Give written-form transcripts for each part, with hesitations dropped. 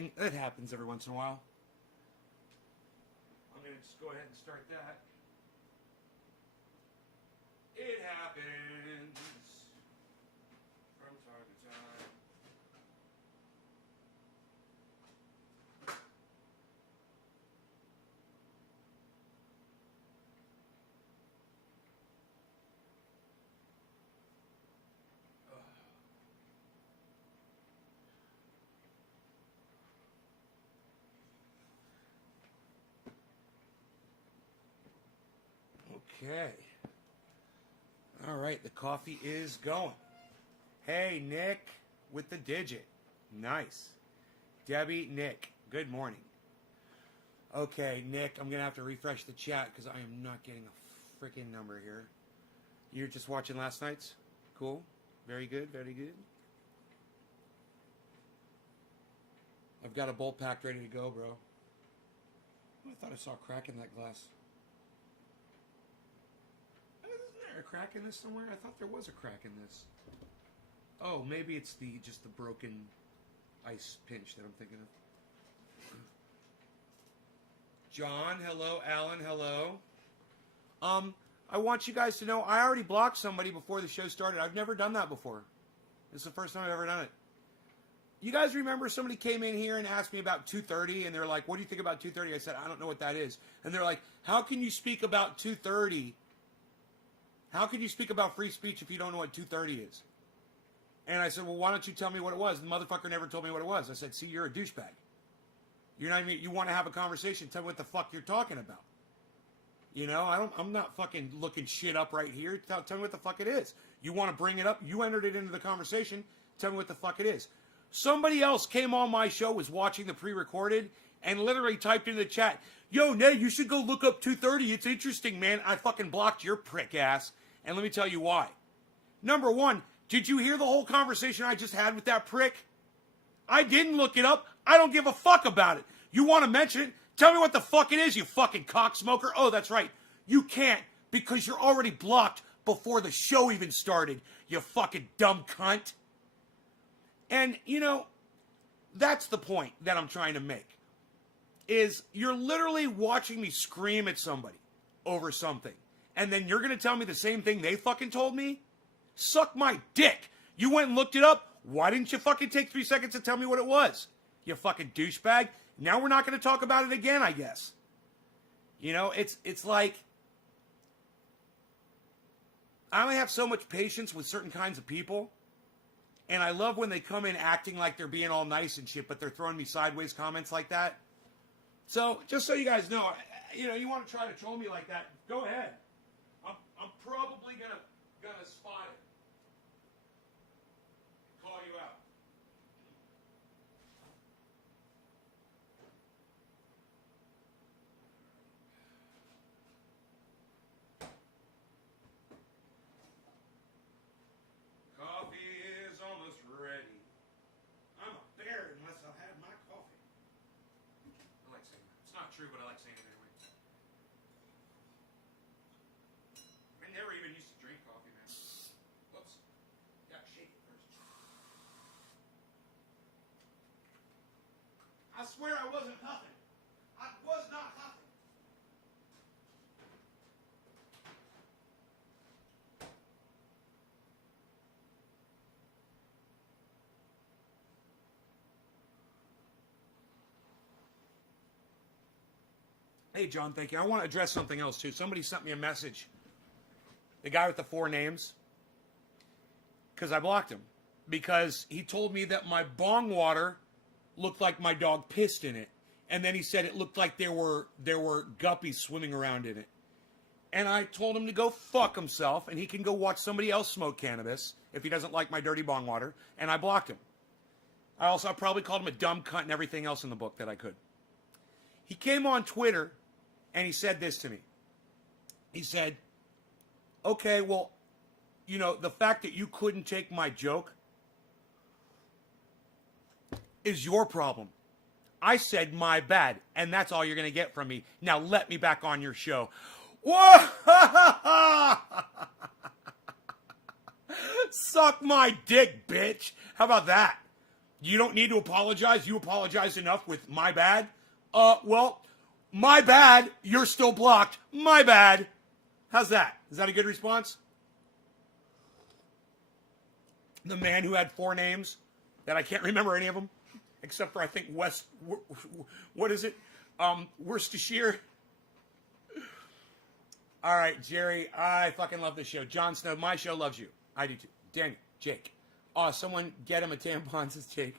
recording. It happens every once in a while. I'm going to just go ahead and start that. It happens from time to time. Okay. All right, the coffee is going. Hey, Nick with the digit. Nice. Debbie, Nick, good morning. Okay, Nick, I'm going to have to refresh the chat because I am not getting a freaking number here. You're just watching last night's? Cool. Very good, very good. I've got a bolt packed ready to go, bro. I thought I saw a crack in that glass. Isn't there a crack in this somewhere? I thought there was a crack in this. Oh, maybe it's just the broken ice pinch that I'm thinking of. John, hello. Alan, hello. I want you guys to know I already blocked somebody before the show started. I've never done that before. This is the first time I've ever done it. You guys remember somebody came in here and asked me about 230, and they're like, what do you think about 230? I said, I don't know what that is. And they're like, how can you speak about 230? How can you speak about free speech if you don't know what 230 is? And I said, well, why don't you tell me what it was? And the motherfucker never told me what it was. I said, see, you're a douchebag. You're not even, you want to have a conversation, tell me what the fuck you're talking about. You know, I'm not fucking looking shit up right here. Tell me what the fuck it is. You want to bring it up? You entered it into the conversation. Tell me what the fuck it is. Somebody else came on my show, was watching the pre-recorded, and literally typed into the chat, yo, Ned, you should go look up 230. It's interesting, man. I fucking blocked your prick ass. And let me tell you why. Number one, did you hear the whole conversation I just had with that prick? I didn't look it up. I don't give a fuck about it. You want to mention it? Tell me what the fuck it is, you fucking cocksmoker. Oh, that's right. You can't because you're already blocked before the show even started, you fucking dumb cunt. And, you know, that's the point that I'm trying to make. Is you're literally watching me scream at somebody over something. And then you're going to tell me the same thing they fucking told me? Suck my dick. You went and looked it up. Why didn't you fucking take 3 seconds to tell me what it was? You fucking douchebag. Now we're not going to talk about it again, I guess. You know, it's like, I only have so much patience with certain kinds of people. And I love when they come in acting like they're being all nice and shit, but they're throwing me sideways comments like that. So, just so you guys know, you know, you want to try to troll me like that, go ahead. I'm probably gonna spot it. Call you out. Coffee is almost ready. I'm a bear unless I've had my coffee. I like saying that. It's not true, but I like saying it anyway. I never even used to drink coffee, man. Whoops. Gotta shake it first. I swear I wasn't huffing. I was not huffing. Hey, John, thank you. I want to address something else, too. Somebody sent me a message. The guy with the 4 names. Because I blocked him. Because he told me that my bong water looked like my dog pissed in it. And then he said it looked like there were guppies swimming around in it. And I told him to go fuck himself. And he can go watch somebody else smoke cannabis if he doesn't like my dirty bong water. And I blocked him. I probably called him a dumb cunt and everything else in the book that I could. He came on Twitter and he said this to me. He said, okay, well, you know, the fact that you couldn't take my joke is your problem. I said, my bad, and that's all you're going to get from me. Now let me back on your show. Whoa! Suck my dick, bitch. How about that? You don't need to apologize. You apologized enough with my bad. Well, my bad. You're still blocked. My bad. How's that? Is that a good response? The man who had 4 names that I can't remember any of them, except for I think what is it? Worcestershire. All right, Jerry, I fucking love this show. Jon Snow, my show loves you. I do too. Daniel, Jake. Oh, someone get him a tampon, says Jake.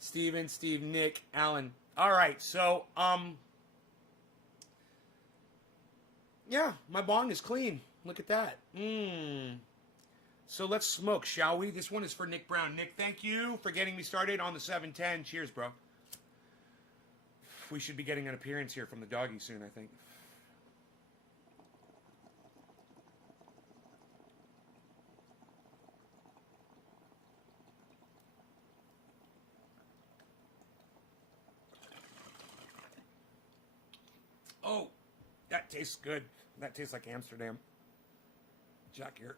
Steven, Steve, Nick, Alan. All right, so, yeah, my bong is clean. Look at that. So let's smoke, shall we? This one is for Nick Brown. Nick, thank you for getting me started on the 710. Cheers, bro. We should be getting an appearance here from the doggy soon, I think. Oh, that tastes good. That tastes like Amsterdam. Jack here.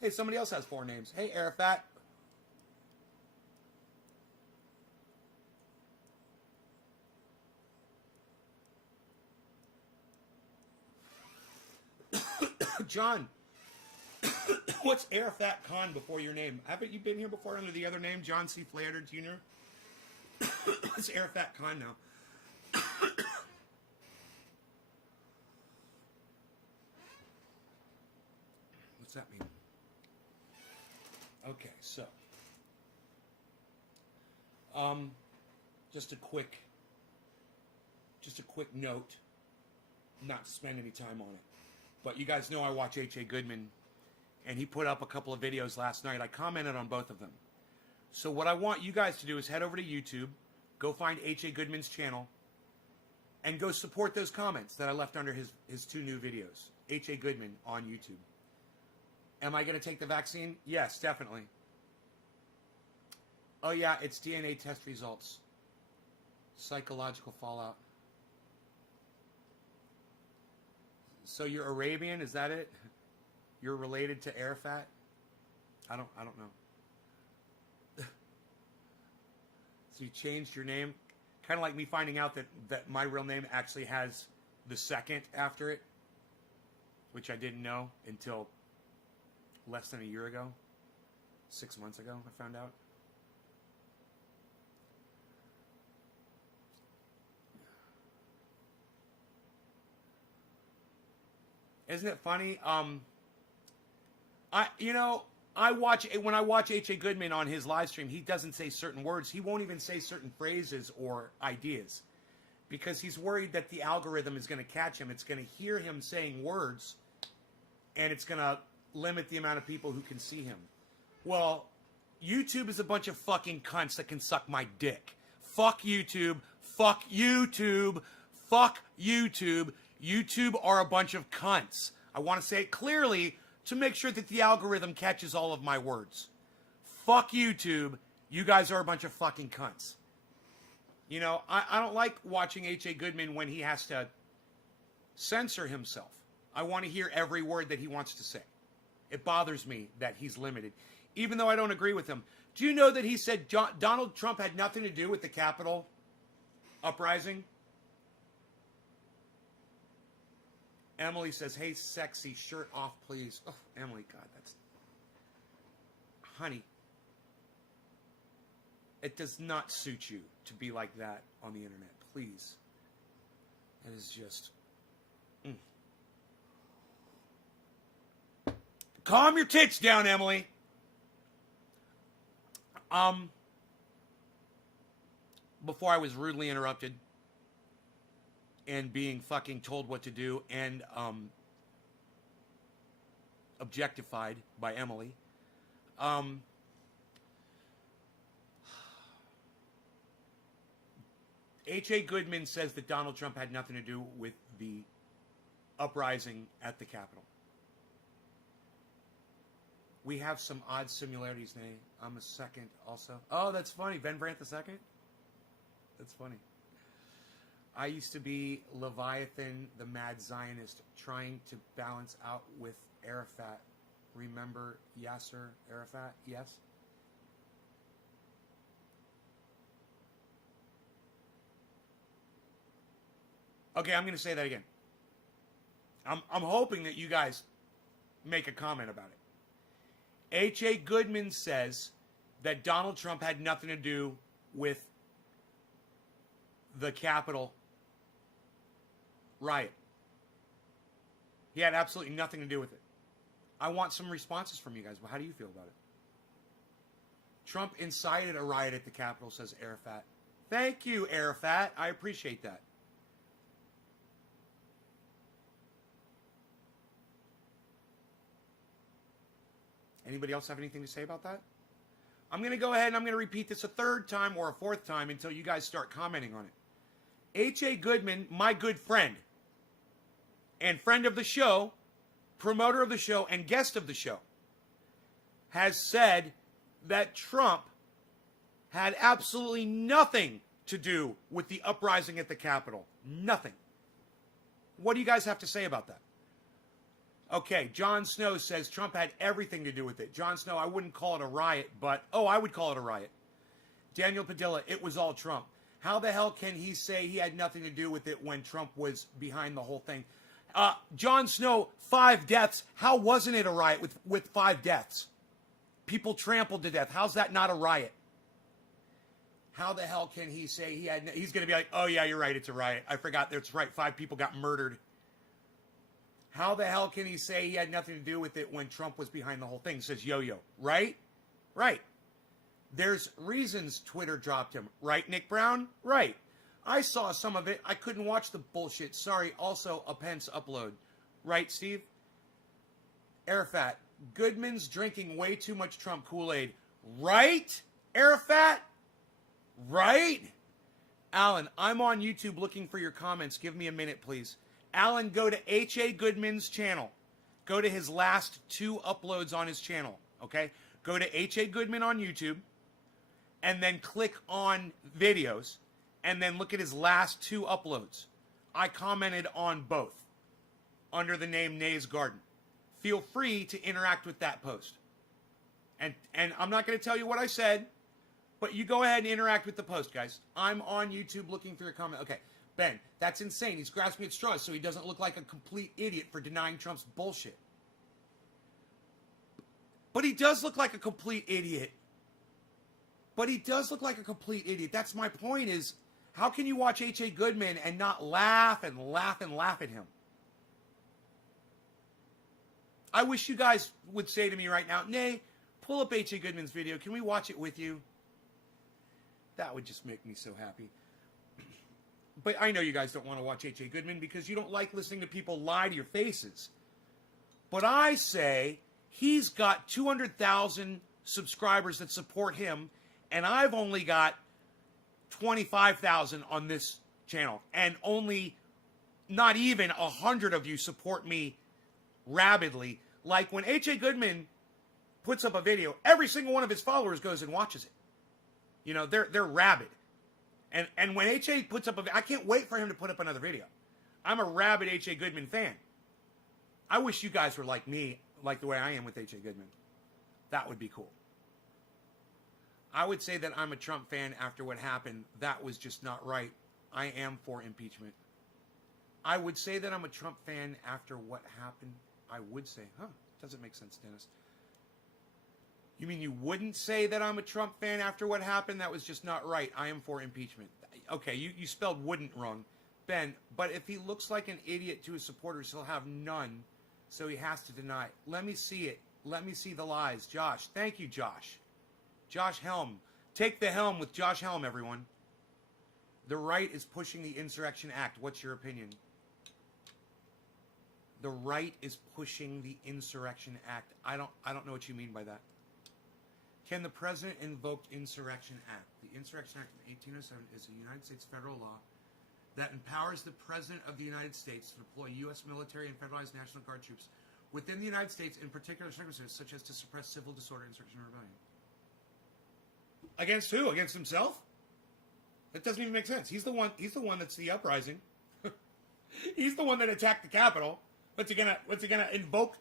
Hey, somebody else has 4 names. Hey, Arafat. John, what's Arafat Khan before your name? Haven't you been here before under the other name, John C. Flatter Jr.? It's Arafat Khan now. What's that mean? Okay, so just a quick note, not to spend any time on it, but you guys know I watch H.A. Goodman, and he put up a couple of videos last night. I commented on both of them. So what I want you guys to do is head over to YouTube, go find H.A. Goodman's channel, and go support those comments that I left under his 2 new videos. H.A. Goodman on YouTube. Am I going to take the vaccine? Yes, definitely. Oh, yeah, it's DNA test results. Psychological fallout. So you're Arabian, is that it? You're related to Arafat? I don't know. So you changed your name? Kind of like me finding out that my real name actually has the second after it, which I didn't know until less than a year ago. 6 months ago, I found out. Isn't it funny? When I watch H.A. Goodman on his live stream, he doesn't say certain words. He won't even say certain phrases or ideas because he's worried that the algorithm is going to catch him. It's going to hear him saying words, and it's going to limit the amount of people who can see him. Well, YouTube is a bunch of fucking cunts that can suck my dick. Fuck YouTube. Fuck YouTube. Fuck YouTube. YouTube are a bunch of cunts. I want to say it clearly to make sure that the algorithm catches all of my words. Fuck YouTube. You guys are a bunch of fucking cunts. You know, I don't like watching H.A. Goodman when he has to censor himself. I want to hear every word that he wants to say. It bothers me that he's limited, even though I don't agree with him. Do you know that he said Donald Trump had nothing to do with the Capitol uprising? Emily says, hey, sexy, shirt off, please. Oh, Emily, God, that's... Honey, it does not suit you to be like that on the internet, please. It is just... Calm your tits down, Emily. Before I was rudely interrupted and being fucking told what to do and objectified by Emily. H.A. Goodman says that Donald Trump had nothing to do with the uprising at the Capitol. We have some odd similarities, Nay. I'm a second also. Oh, that's funny. Ben Brandt the second? That's funny. I used to be Leviathan, the mad Zionist, trying to balance out with Arafat. Remember Yasser Arafat? Yes? Okay, I'm going to say that again. I'm hoping that you guys make a comment about it. H.A. Goodman says that Donald Trump had nothing to do with the Capitol riot. He had absolutely nothing to do with it. I want some responses from you guys. How do you feel about it? Trump incited a riot at the Capitol, says Arafat. Thank you, Arafat. I appreciate that. Anybody else have anything to say about that? I'm going to go ahead and I'm going to repeat this a third time or a fourth time until you guys start commenting on it. H.A. Goodman, my good friend, and friend of the show, promoter of the show, and guest of the show, has said that Trump had absolutely nothing to do with the uprising at the Capitol. Nothing. What do you guys have to say about that? Okay, Jon Snow says Trump had everything to do with it. Jon Snow, I wouldn't call it a riot, but, I would call it a riot. Daniel Padilla, it was all Trump. How the hell can he say he had nothing to do with it when Trump was behind the whole thing? Jon Snow, 5 deaths. How wasn't it a riot with 5 deaths? People trampled to death. How's that not a riot? How the hell can he say he's going to be like, oh yeah, you're right, it's a riot. I forgot, that's right, 5 people got murdered. How the hell can he say he had nothing to do with it when Trump was behind the whole thing? Says Yo-Yo. Right? Right. There's reasons Twitter dropped him. Right, Nick Brown? Right. I saw some of it. I couldn't watch the bullshit. Sorry. Also, a Pence upload. Right, Steve? Arafat. Goodman's drinking way too much Trump Kool-Aid. Right? Arafat? Right? Alan, I'm on YouTube looking for your comments. Give me a minute, please. Alan, go to H.A. Goodman's channel. Go to his last 2 uploads on his channel, okay? Go to H.A. Goodman on YouTube, and then click on videos, and then look at his last 2 uploads. I commented on both under the name Nay's Garden. Feel free to interact with that post. And I'm not going to tell you what I said, but you go ahead and interact with the post, guys. I'm on YouTube looking for your comment. Okay. Ben, that's insane. He's grasping at straws so he doesn't look like a complete idiot for denying Trump's bullshit. But he does look like a complete idiot. That's my point is, how can you watch H.A. Goodman and not laugh and laugh and laugh at him? I wish you guys would say to me right now, Nay, pull up H.A. Goodman's video. Can we watch it with you? That would just make me so happy. But I know you guys don't want to watch H.A. Goodman because you don't like listening to people lie to your faces. But I say he's got 200,000 subscribers that support him, and I've only got 25,000 on this channel. And only not even 100 of you support me rabidly. Like when H.A. Goodman puts up a video, every single one of his followers goes and watches it. You know, they're rabid. And when H.A. puts up I can't wait for him to put up another video. I'm a rabid H.A. Goodman fan. I wish you guys were like me, like the way I am with H.A. Goodman. That would be cool. I would say that I'm a Trump fan after what happened. That was just not right. I am for impeachment. I would say that I'm a Trump fan after what happened. I would say, doesn't make sense, Dennis. You mean you wouldn't say that I'm a Trump fan after what happened? That was just not right. I am for impeachment. Okay, you spelled wouldn't wrong. Ben, but if he looks like an idiot to his supporters, he'll have none, so he has to deny it. Let me see it. Let me see the lies. Josh. Thank you, Josh. Josh Helm. Take the helm with Josh Helm, everyone. The right is pushing the Insurrection Act. What's your opinion? The right is pushing the Insurrection Act. I don't know what you mean by that. Can the president invoke Insurrection Act? The Insurrection Act of 1807 is a United States federal law that empowers the president of the United States to deploy U.S. military and federalized National Guard troops within the United States in particular circumstances, such as to suppress civil disorder, insurrection, or rebellion. Against who? Against himself? That doesn't even make sense. He's the one that's the uprising. He's the one that attacked the Capitol. What's he gonna invoke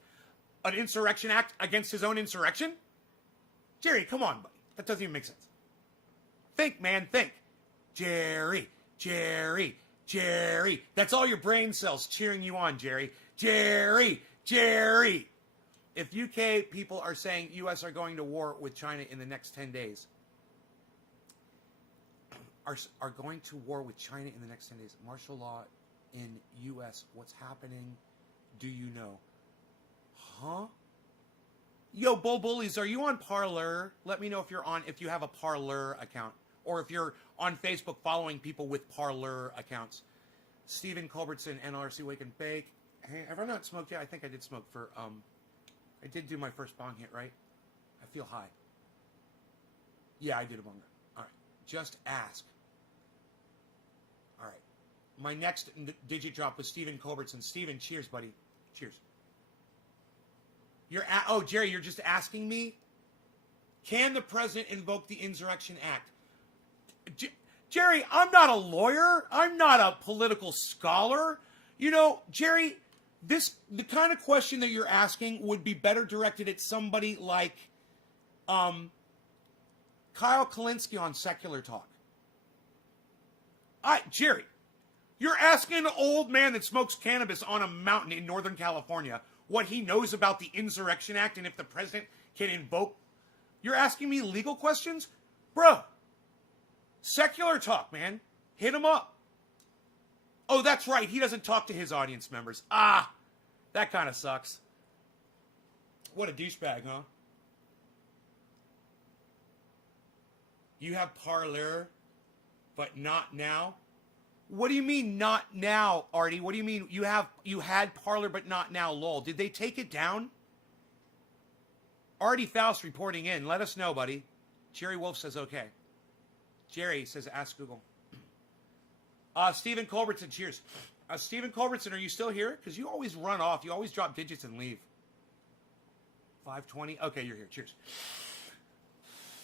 an insurrection act against his own insurrection? Jerry, come on, buddy. That doesn't even make sense. Think, man, think. Jerry. That's all your brain cells cheering you on, Jerry. Jerry. If UK people are saying US are going to war with China in the next 10 days, are going to war with China in the next 10 days, martial law in US, what's happening? Do you know? Huh? Yo, Bull Bullies, are you on Parler? Let me know if you have a Parler account, or if you're on Facebook following people with Parler accounts. Stephen Culbertson, NRC Wake and Bake. Hey, have I not smoked yet? I think I did smoke for, I did do my first bong hit, right? I feel high. Yeah, I did a bong hit. All right. Just ask. All right. My next digit drop was Stephen Culbertson. Stephen, cheers, buddy. Cheers. Oh, Jerry, you're just asking me? Can the president invoke the Insurrection Act? Jerry, I'm not a lawyer. I'm not a political scholar. You know, Jerry, the kind of question that you're asking would be better directed at somebody like Kyle Kalinske on Secular Talk. Jerry, you're asking an old man that smokes cannabis on a mountain in Northern California what he knows about the Insurrection Act and if the president can invoke. You're asking me legal questions? Bro, Secular Talk, man. Hit him up. Oh, that's right. He doesn't talk to his audience members. That kind of sucks. What a douchebag, huh? You have Parler, but not now? What do you mean not now, Artie? What do you mean you had Parler but not now, lol? Did they take it down? Artie Faust reporting in. Let us know, buddy. Jerry Wolf says okay. Jerry says ask Google. Stephen Culbertson, cheers. Stephen Culbertson, are you still here? Because you always run off. You always drop digits and leave. 520. Okay, you're here. Cheers.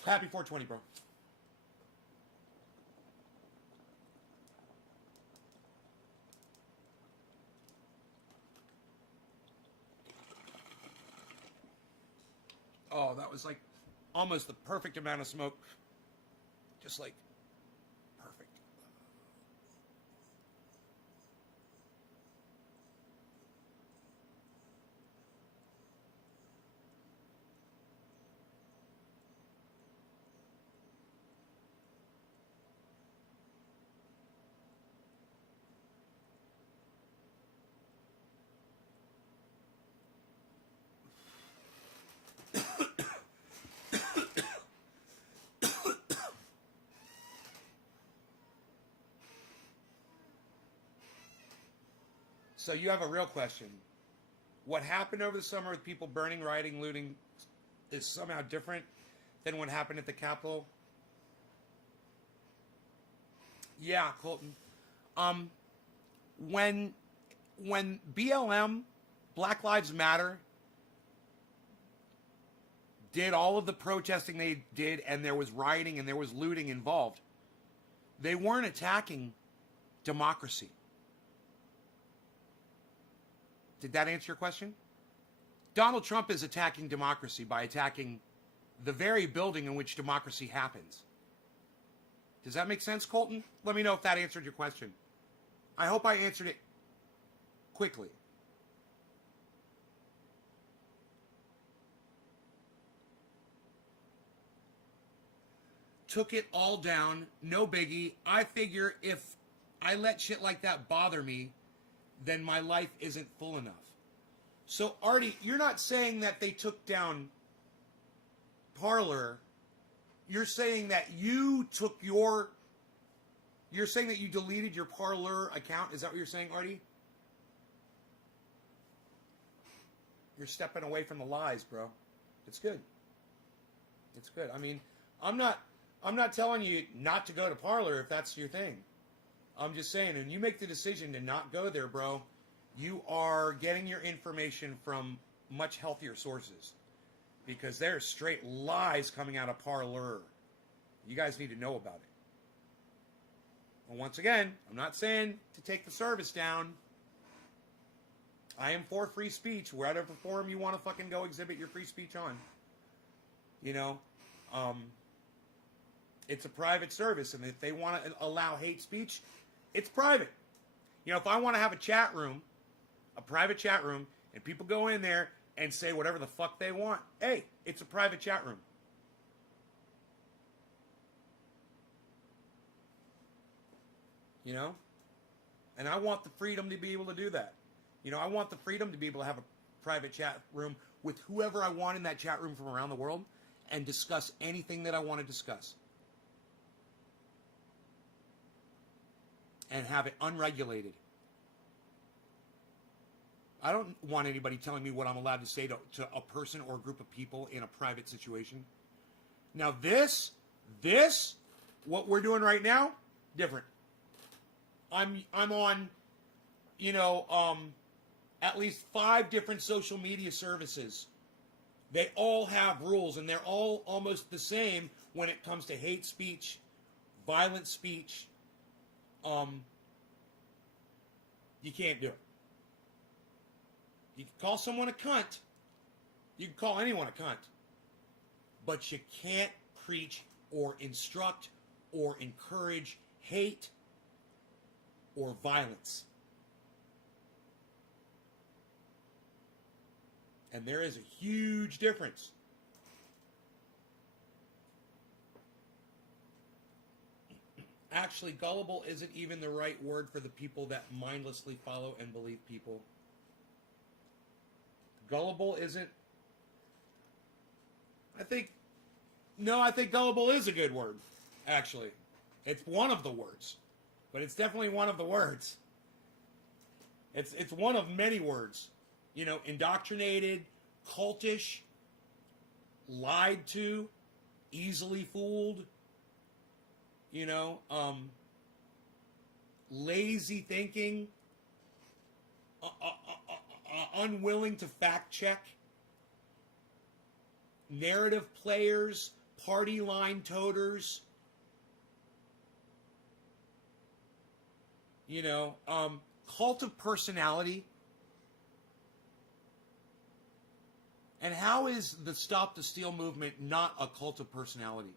Happy 420, bro. Oh, that was like almost the perfect amount of smoke. Just like perfect. So you have a real question. What happened over the summer with people burning, rioting, looting is somehow different than what happened at the Capitol? Yeah, Colton. When BLM, Black Lives Matter, did all of the protesting they did, and there was rioting and there was looting involved, they weren't attacking democracy. Did that answer your question? Donald Trump is attacking democracy by attacking the very building in which democracy happens. Does that make sense, Colton? Let me know if that answered your question. I hope I answered it quickly. Took it all down, no biggie. I figure if I let shit like that bother me, then my life isn't full enough. So, Artie, you're not saying that they took down Parler. You're saying that you took your... You're saying that you deleted your Parler account? Is that what you're saying, Artie? You're stepping away from the lies, bro. It's good. It's good. I mean, I'm not telling you not to go to Parler if that's your thing. I'm just saying, when you make the decision to not go there, bro, you are getting your information from much healthier sources. Because there's straight lies coming out of Parler. You guys need to know about it. Well, once again, I'm not saying to take the service down. I am for free speech. Whatever forum you want to fucking go exhibit your free speech on. You know, it's a private service, and if they want to allow hate speech, it's private. You know, if I want to have a chat room, a private chat room, and people go in there and say whatever the fuck they want, hey, it's a private chat room. You know? And I want the freedom to be able to do that. You know, I want the freedom to be able to have a private chat room with whoever I want in that chat room from around the world and discuss anything that I want to discuss. And have it unregulated. I don't want anybody telling me what I'm allowed to say to a person or a group of people in a private situation. Now this, what we're doing right now, different. I'm on, you know, at least 5 different social media services. They all have rules, and they're all almost the same when it comes to hate speech, violent speech. You can't do it. You can call someone a cunt. You can call anyone a cunt. But you can't preach or instruct or encourage hate or violence. And there is a huge difference. Actually, gullible isn't even the right word for the people that mindlessly follow and believe people. Gullible isn't... I think gullible is a good word, actually. It's one of the words. But it's definitely one of the words. It's one of many words. You know, indoctrinated, cultish, lied to, easily fooled, you know, lazy thinking, unwilling to fact check, narrative players, party line toters, you know, cult of personality. And how is the Stop the Steal movement not a cult of personality?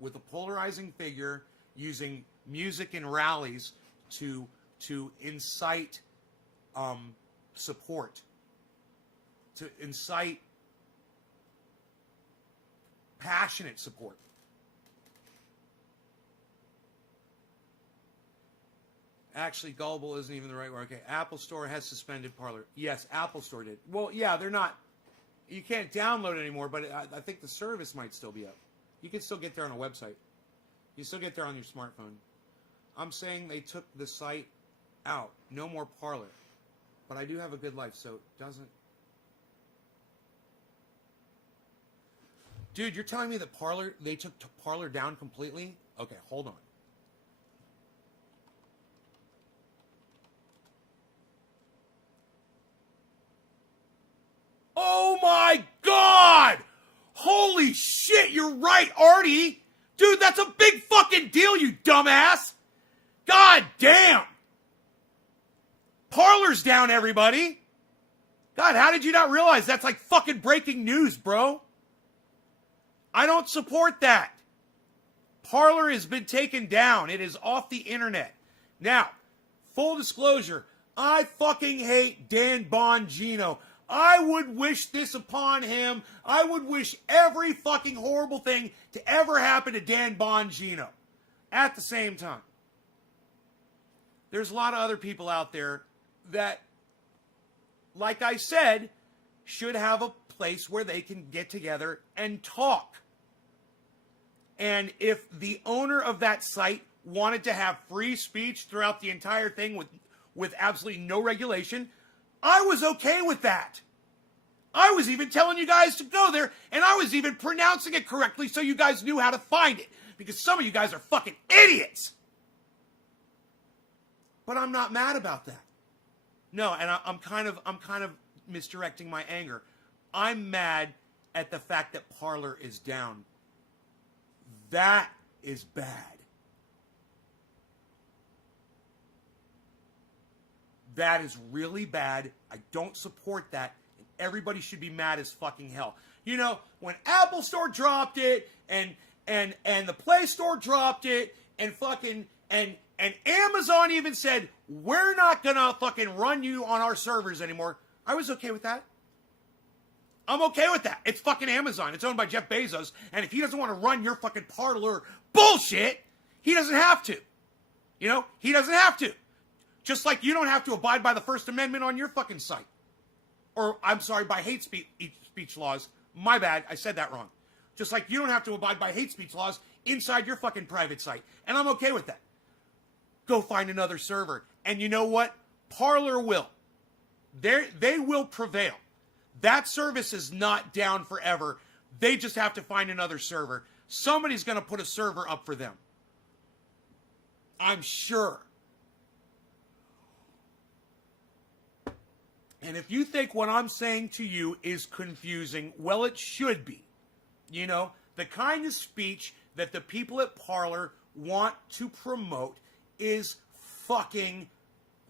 With a polarizing figure using music and rallies to incite support, to incite passionate support. Actually, gullible isn't even the right word. Okay, Apple Store has suspended Parler. Yes, Apple Store did. Well, yeah, they're not. You can't download it anymore, but I think the service might still be up. You can still get there on a website. You still get there on your smartphone. I'm saying they took the site out. No more Parler. But I do have a good life, so it doesn't... Dude, you're telling me that Parler, they took Parler down completely? Okay, hold on. Oh my God! Holy shit, you're right, Artie! Dude, that's a big fucking deal, you dumbass! God damn! Parler's down, everybody! God, how did you not realize that's like fucking breaking news, bro? I don't support that. Parler has been taken down. It is off the internet. Now, full disclosure, I fucking hate Dan Bongino. I would wish this upon him. I would wish every fucking horrible thing to ever happen to Dan Bongino. At the same time, there's a lot of other people out there that, like I said, should have a place where they can get together and talk. And if the owner of that site wanted to have free speech throughout the entire thing with absolutely no regulation, I was okay with that. I was even telling you guys to go there, and I was even pronouncing it correctly so you guys knew how to find it. Because some of you guys are fucking idiots. But I'm not mad about that. No, and I'm kind of misdirecting my anger. I'm mad at the fact that Parler is down. That is bad. That is really bad. I don't support that. And everybody should be mad as fucking hell. You know, when Apple Store dropped it and the Play Store dropped it and fucking and Amazon even said, we're not gonna fucking run you on our servers anymore, I was okay with that. I'm okay with that. It's fucking Amazon. It's owned by Jeff Bezos. And if he doesn't want to run your fucking Parler bullshit, he doesn't have to. You know, he doesn't have to. Just like you don't have to abide by the First Amendment on your fucking site. Or, I'm sorry, by hate speech laws. My bad, I said that wrong. Just like you don't have to abide by hate speech laws inside your fucking private site. And I'm okay with that. Go find another server. And you know what? Parler will. They will prevail. That service is not down forever. They just have to find another server. Somebody's going to put a server up for them. I'm sure. And if you think what I'm saying to you is confusing, well, it should be. You know, the kind of speech that the people at Parler want to promote is fucking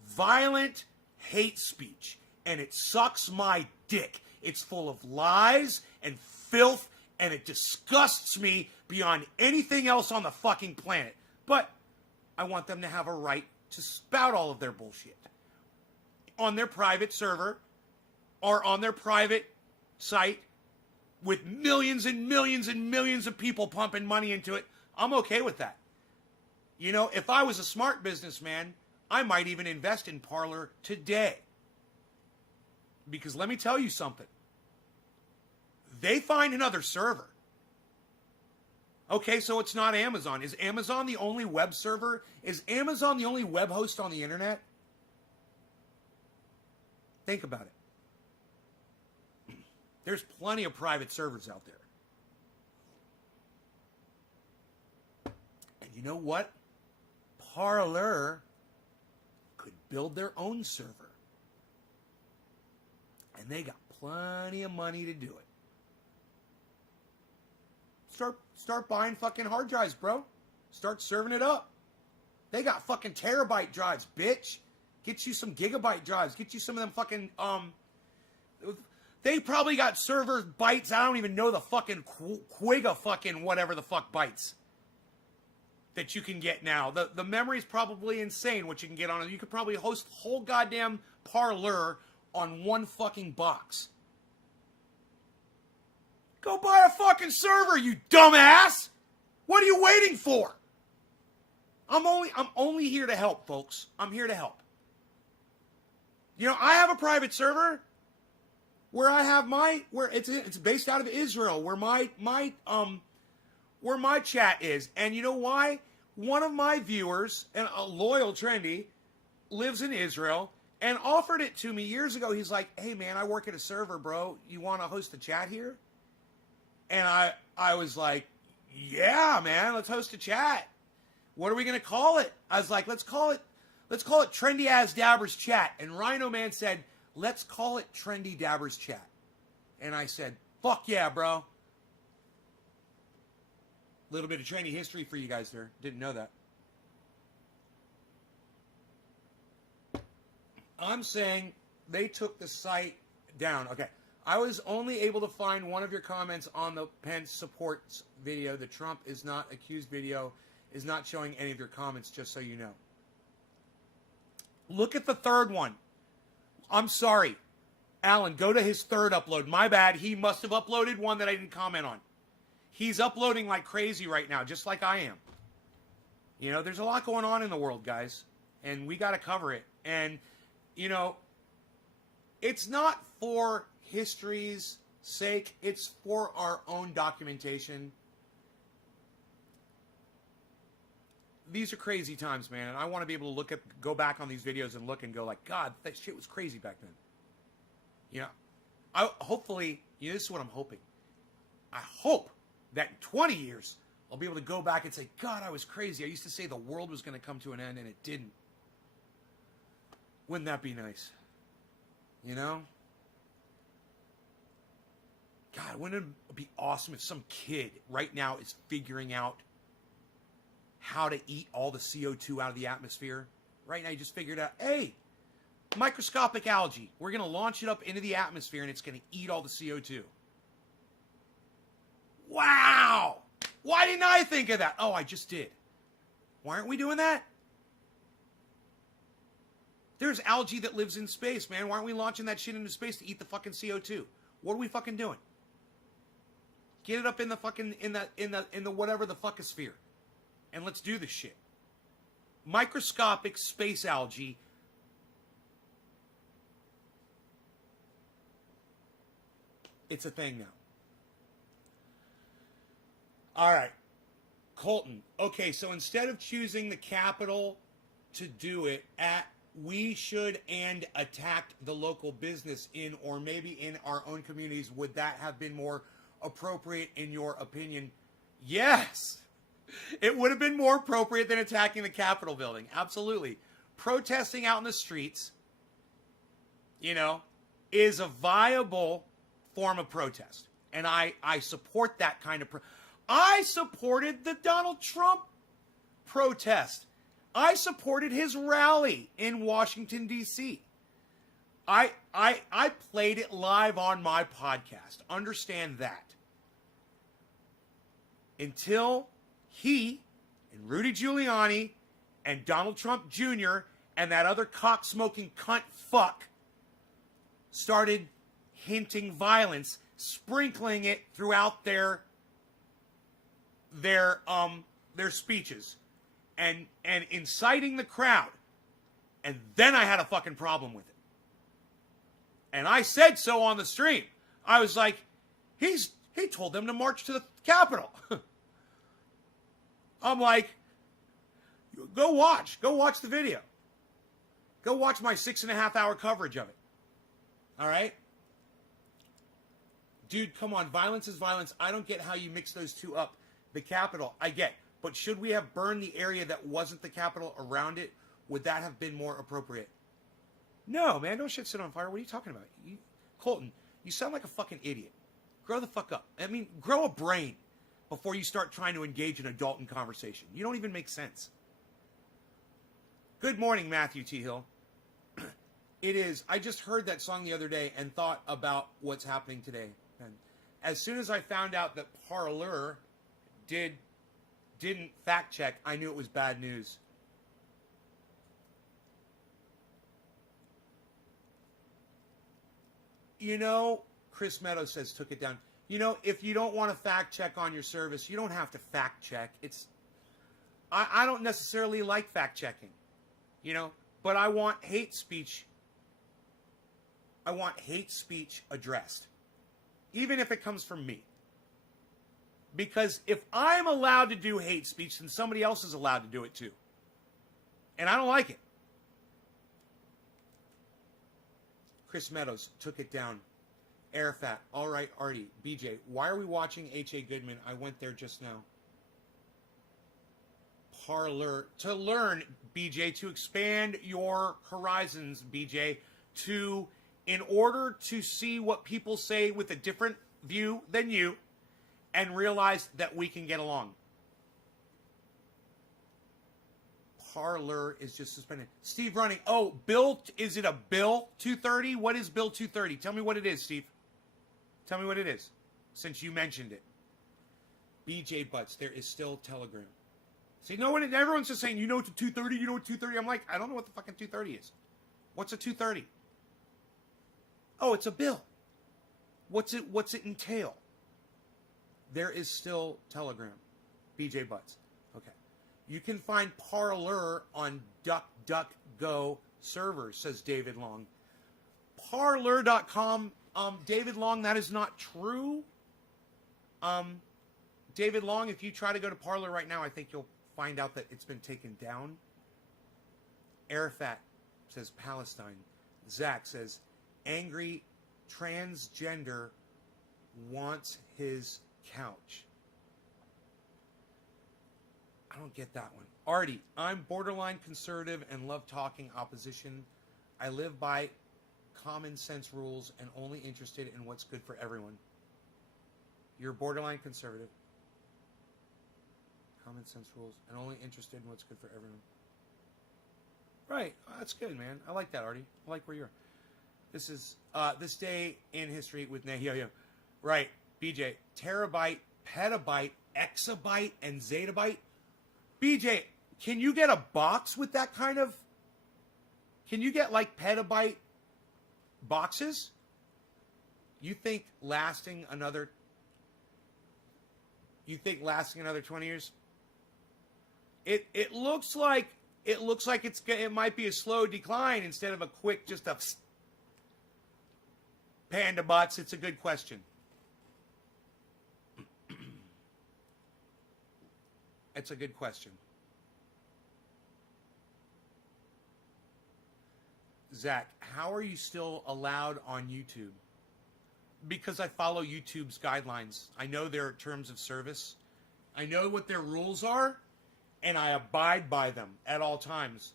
violent hate speech. And it sucks my dick. It's full of lies and filth, and it disgusts me beyond anything else on the fucking planet. But I want them to have a right to spout all of their bullshit on their private server or on their private site with millions and millions and millions of people pumping money into it. I'm okay with that. You know, if I was a smart businessman, I might even invest in Parler today. Because let me tell you something. They find another server. Okay, so it's not Amazon. Is Amazon the only web server? Is Amazon the only web host on the internet? Think about it. There's plenty of private servers out there. And you know what? Parler could build their own server. And they got plenty of money to do it. Start buying fucking hard drives, bro. Start serving it up. They got fucking terabyte drives, bitch. Get you some gigabyte drives. Get you some of them fucking, they probably got server bytes. I don't even know the fucking Quiga fucking whatever the fuck bytes that you can get now. The memory's probably insane what you can get on it. You could probably host whole goddamn Parler on one fucking box. Go buy a fucking server, you dumbass! What are you waiting for? I'm only here to help, folks. I'm here to help. You know, I have a private server where I have where it's based out of Israel, where my chat is. And you know why? One of my viewers, and a loyal trendy, lives in Israel and offered it to me years ago. He's like, hey man, I work at a server, bro. You want to host a chat here? And I was like, yeah, man, let's host a chat. What are we going to call it? I was like, let's call it Trendy As Dabbers Chat. And Rhino Man said, let's call it Trendy Dabbers Chat. And I said, fuck yeah, bro. Little bit of trendy history for you guys there. Didn't know that. I'm saying they took the site down. Okay. I was only able to find one of your comments on the Pence supports video. The Trump is not accused video is not showing any of your comments, just so you know. Look at the third one. I'm sorry. Alan, go to his third upload. My bad. He must have uploaded one that I didn't comment on. He's uploading like crazy right now, just like I am. You know, there's a lot going on in the world, guys. And we got to cover it. And, you know, it's not for history's sake. It's for our own documentation. These are crazy times, man. And I want to be able to go back on these videos and look and go like, God, that shit was crazy back then. You know, hopefully, you know, this is what I'm hoping. I hope that in 20 years, I'll be able to go back and say, God, I was crazy. I used to say the world was going to come to an end, and it didn't. Wouldn't that be nice? You know? God, wouldn't it be awesome if some kid right now is figuring out how to eat all the CO2 out of the atmosphere? Right now, you just figured out, hey, Microscopic algae. We're going to launch it up into the atmosphere and it's going to eat all the CO2. Wow! Why didn't I think of that? Oh, I just did. Why aren't we doing that? There's algae that lives in space, man. Why aren't we launching that shit into space to eat the fucking CO2? What are we fucking doing? Get it up in the fucking in the whatever the fuckosphere. And let's do this shit. Microscopic space algae. It's a thing now. All right. Colton. Okay, so instead of choosing the capital to do it at, we should and attacked the local business in, or maybe in our own communities. Would that have been more appropriate in your opinion? Yes. It would have been more appropriate than attacking the Capitol building. Absolutely. Protesting out in the streets, is a viable form of protest. And I support that kind of I supported the Donald Trump protest. I supported his rally in Washington, D.C. I played it live on my podcast. Understand that. Until he and Rudy Giuliani and Donald Trump Jr. and that other cock-smoking cunt fuck started hinting violence, sprinkling it throughout their speeches and inciting the crowd. And then I had a fucking problem with it. And I said so on the stream. I was like, he told them to march to the Capitol. I'm like, go watch the video. Go watch my 6.5 hour coverage of it. All right? Dude, come on. Violence is violence. I don't get how you mix those two up. The Capitol, I get. But should we have burned the area that wasn't the Capitol around it? Would that have been more appropriate? No, man. Don't shit sit on fire. What are you talking about? Colton, you sound like a fucking idiot. Grow the fuck up. I mean, grow a brain before you start trying to engage an adult in conversation. You don't even make sense. Good morning, Matthew T. Hill. It is. I just heard that song the other day and thought about what's happening today. And as soon as I found out that Parler didn't fact check, I knew it was bad news. Chris Meadows says took it down. If you don't want to fact check on your service, you don't have to fact check. I don't necessarily like fact checking, but I want hate speech. I want hate speech addressed, even if it comes from me. Because if I'm allowed to do hate speech, then somebody else is allowed to do it too. And I don't like it. Chris Meadows took it down. Arafat, all right, Artie, BJ, why are we watching H.A. Goodman? I went there just now. Parler, to learn, BJ, to expand your horizons, BJ, in order to see what people say with a different view than you, and realize that we can get along. Parler is just suspended. Steve running. Oh, Bill, is it a Bill 230? What is Bill 230? Tell me what it is, Steve. Tell me what it is, since you mentioned it. BJ Butts, there is still Telegram. See, everyone's just saying, it's a 230, you know what 230? I'm like, I don't know what the fucking 230 is. What's a 230? Oh, it's a bill. What's it entail? There is still Telegram. BJ Butts. Okay. You can find Parler on DuckDuckGo servers, says David Long. Parler.com, David Long, that is not true. David Long, if you try to go to Parler right now, I think you'll find out that it's been taken down. Arafat says Palestine. Zach says angry transgender wants his couch. I don't get that one. Artie, I'm borderline conservative and love talking opposition. I live by common sense rules and only interested in what's good for everyone. You're borderline conservative. Common sense rules and only interested in what's good for everyone. Right. Oh, that's good, man. I like that, Artie. I like where you're. This is this day in history with Nehio. Right. BJ. Terabyte, petabyte, exabyte, and zettabyte. BJ, can you get a box with that kind of... Can you get like petabyte boxes? You think lasting another 20 years? It looks like it might be a slow decline instead of a quick just a panda butts. It's a good question. It's a good question. Zach, how are you still allowed on YouTube? Because I follow YouTube's guidelines. I know their terms of service. I know what their rules are, and I abide by them at all times.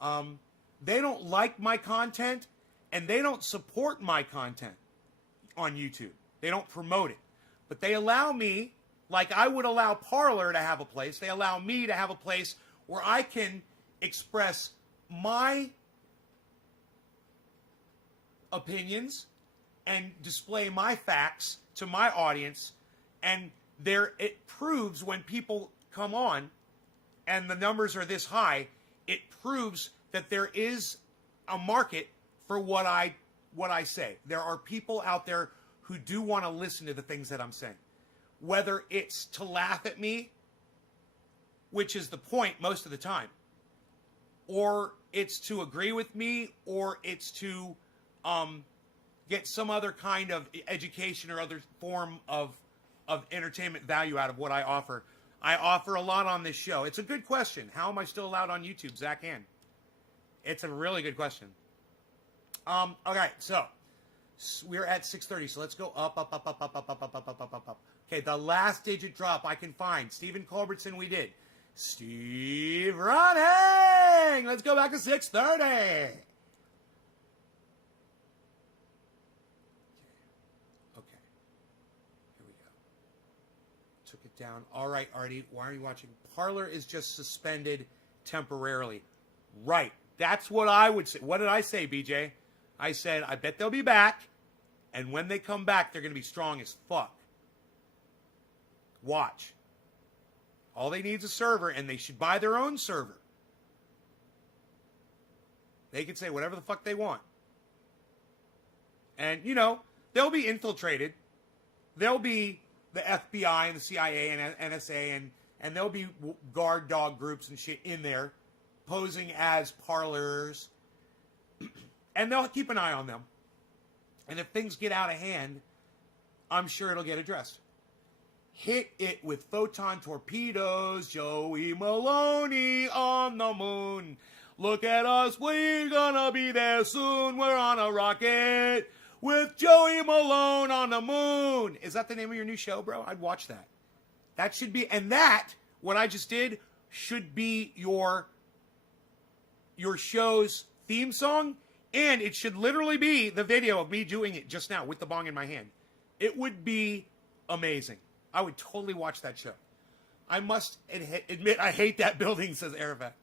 They don't like my content, and they don't support my content on YouTube. They don't promote it. But they allow me, like I would allow Parler to have a place, they allow me to have a place where I can express my opinions and display my facts to my audience, and it proves when people come on and the numbers are this high, it proves that there is a market for what I say. There are people out there who do want to listen to the things that I'm saying. Whether it's to laugh at me, which is the point most of the time, or it's to agree with me, or it's to get some other kind of education or other form of entertainment value out of what I offer. I offer a lot on this show. It's a good question. How am I still allowed on YouTube? Zach Ann. It's a really good question. Okay, so we're at 6:30, so let's go up. Okay, the last digit drop I can find. Stephen Culbertson, we did. Steve running! Let's go back to 6:30. Took it down. All right, Artie, why are you watching? Parler is just suspended temporarily. Right. That's what I would say. What did I say, BJ? I said, I bet they'll be back, and when they come back, they're going to be strong as fuck. Watch. All they need is a server, and they should buy their own server. They can say whatever the fuck they want. And, you know, they'll be infiltrated. They'll be the FBI and the CIA and NSA, and there'll be guard dog groups and shit in there posing as parlors. And they'll keep an eye on them. And if things get out of hand, I'm sure it'll get addressed. Hit it with photon torpedoes, Joey Maloney on the moon. Look at us, we're gonna be there soon. We're on a rocket with Joey Malone on the moon. Is that the name of your new show, bro? I'd watch that. That should be, and that, what I just did, should be your show's theme song, and it should literally be the video of me doing it just now with the bong in my hand. It would be amazing. I would totally watch that show. I must admit, I hate that building, says Arafat.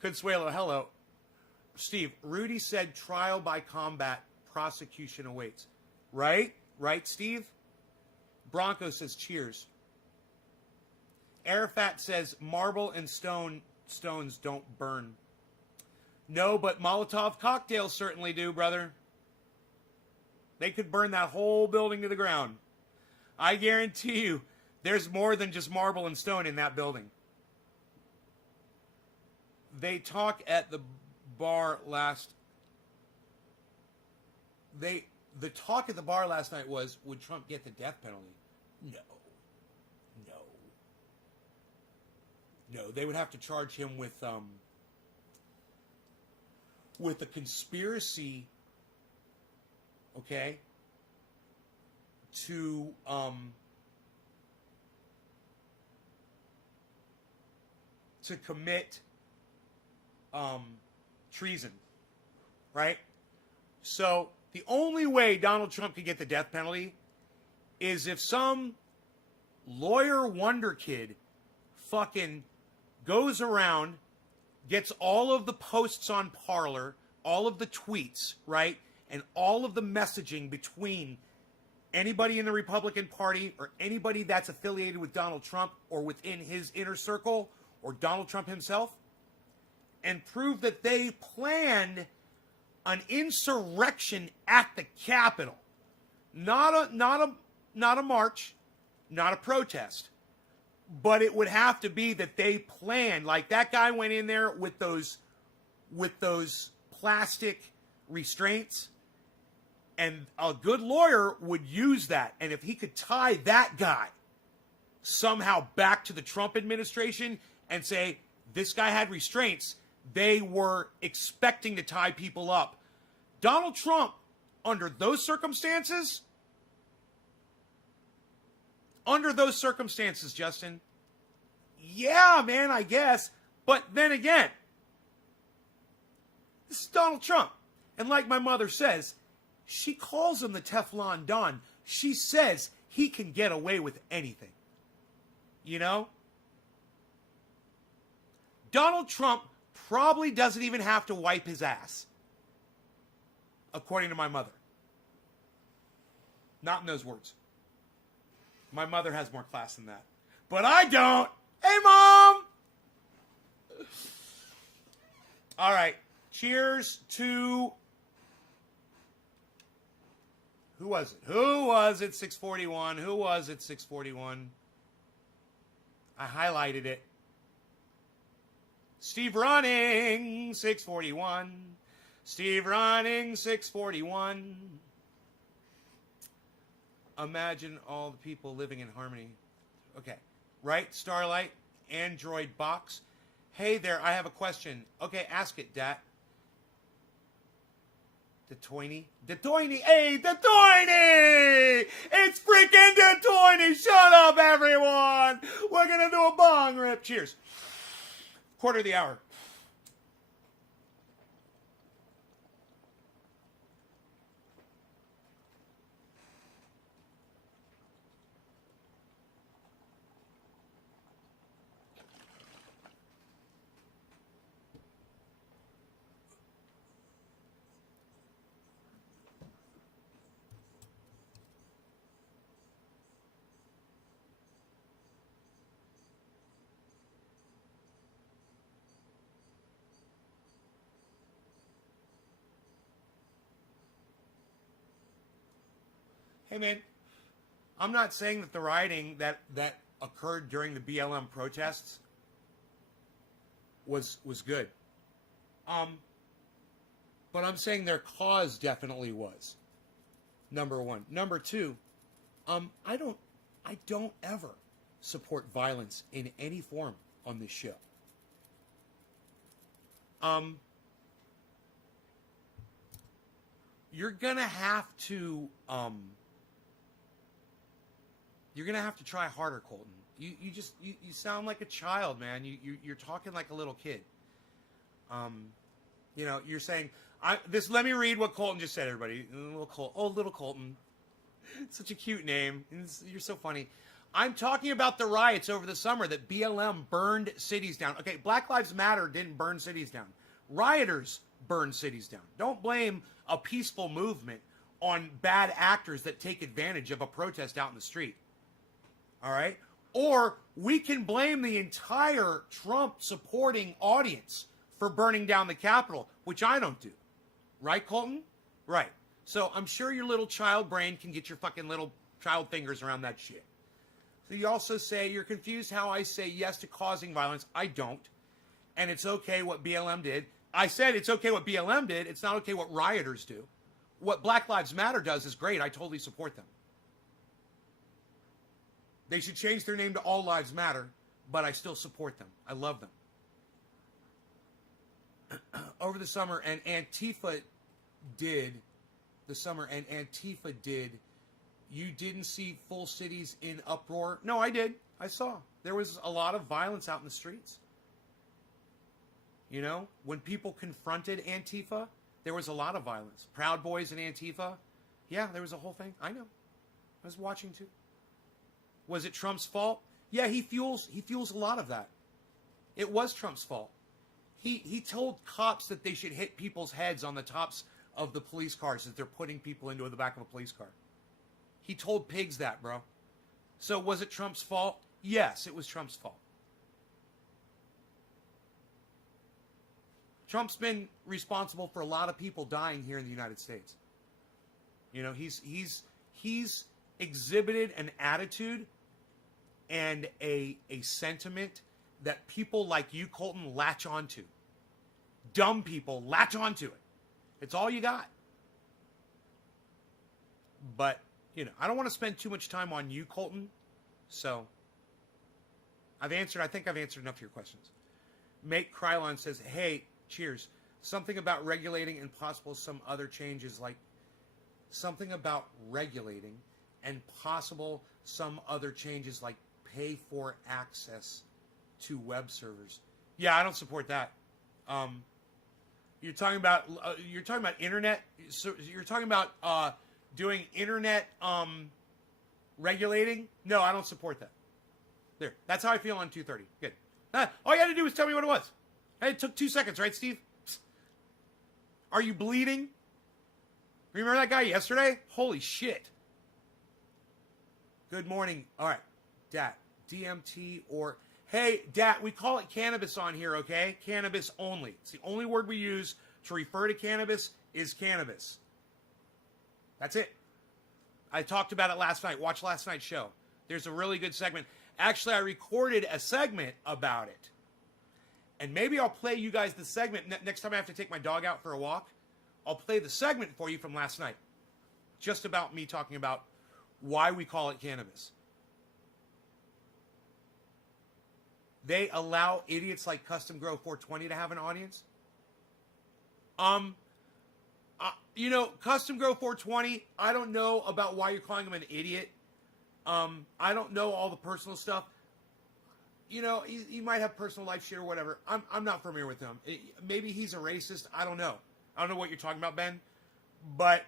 Consuelo, hello. Steve, Rudy said trial by combat, prosecution awaits. Right? Right, Steve? Bronco says cheers. Arafat says marble and stones don't burn. No, but Molotov cocktails certainly do, brother. They could burn that whole building to the ground. I guarantee you, there's more than just marble and stone in that building. They talk at the bar last... The talk at the bar last night was, would Trump get the death penalty? No, they would have to charge him with a conspiracy, okay, to commit treason, right? So the only way Donald Trump could get the death penalty is if some lawyer wonder kid fucking goes around gets all of the posts on Parler, all of the tweets, right, and all of the messaging between anybody in the Republican Party or anybody that's affiliated with Donald Trump or within his inner circle or Donald Trump himself, and prove that they planned an insurrection at the Capitol. Not a march, not a protest. But it would have to be that they planned, like that guy went in there with those plastic restraints, and a good lawyer would use that. And if he could tie that guy somehow back to the Trump administration and say, this guy had restraints, they were expecting to tie people up. Donald Trump, under those circumstances, Justin, yeah, man, I guess. But then again, this is Donald Trump. And like my mother says, she calls him the Teflon Don. She says he can get away with anything. You know? Donald Trump probably doesn't even have to wipe his ass, according to my mother. Not in those words. My mother has more class than that. But I don't. Hey, Mom! All right. Cheers to... Who was it? 641? Who was it, 641? I highlighted it. Steve Running, 641. Steve Running, 641. Imagine all the people living in harmony. Okay. Right? Starlight, Android box. Hey there, I have a question. Okay, ask it, Dat. DeToiny? Hey, DeToiny! It's freaking DeToiny! Shut up, everyone! We're gonna do a bong rip. Cheers. Quarter of the hour. Hey, man, I'm not saying that the rioting that occurred during the BLM protests was good. But I'm saying their cause definitely was. Number one. Number two, I don't ever support violence in any form on this show. You're gonna have to try harder, Colton. You sound like a child, man. You're talking like a little kid. You're saying let me read what Colton just said, everybody. Little Colton. Such a cute name. You're so funny. I'm talking about the riots over the summer that BLM burned cities down. Okay, Black Lives Matter didn't burn cities down. Rioters burned cities down. Don't blame a peaceful movement on bad actors that take advantage of a protest out in the street. All right? Or we can blame the entire Trump-supporting audience for burning down the Capitol, which I don't do. Right, Colton? Right. So I'm sure your little child brain can get your fucking little child fingers around that shit. So you also say you're confused how I say yes to causing violence. I don't. And it's okay what BLM did. I said it's okay what BLM did. It's not okay what rioters do. What Black Lives Matter does is great. I totally support them. They should change their name to All Lives Matter, but I still support them. I love them. Over the summer, and Antifa did, you didn't see full cities in uproar? No, I did. I saw. There was a lot of violence out in the streets. You know, when people confronted Antifa, there was a lot of violence. Proud Boys and Antifa. Yeah, there was a whole thing. I know. I was watching too. Was it Trump's fault? Yeah, he fuels a lot of that. It was Trump's fault. He told cops that they should hit people's heads on the tops of the police cars that they're putting people into the back of a police car. He told pigs that, bro. So was it Trump's fault? Yes, it was Trump's fault. Trump's been responsible for a lot of people dying here in the United States. You know, he's exhibited an attitude and a sentiment that people like you, Colton, latch onto. Dumb people latch onto it. It's all you got. But, you know, I don't want to spend too much time on you, Colton. So, I think I've answered enough of your questions. Make Krylon says, hey, cheers. Something about regulating and possible some other changes, like something about regulating and possible some other changes, like pay for access to web servers. Yeah, I don't support that. You're talking about internet. So you're talking about doing internet regulating. No, I don't support that. There. That's how I feel on 230. Good. All you had to do was tell me what it was. Hey, it took 2 seconds, right, Steve? Are you bleeding? Remember that guy yesterday? Holy shit. Good morning. All right. Dat. DMT or... Hey, Dat, we call it cannabis on here, okay? Cannabis only. It's the only word we use to refer to cannabis is cannabis. That's it. I talked about it last night. Watch last night's show. There's a really good segment. Actually, I recorded a segment about it. And maybe I'll play you guys the segment next time I have to take my dog out for a walk. I'll play the segment for you from last night. Just about me talking about why we call it cannabis. They allow idiots like Custom Grow 420 to have an audience. You know, Custom Grow 420, I don't know about why you're calling him an idiot. I don't know all the personal stuff. You know, he might have personal life shit or whatever. I'm not familiar with him. Maybe he's a racist. I don't know. I don't know what you're talking about, Ben. But,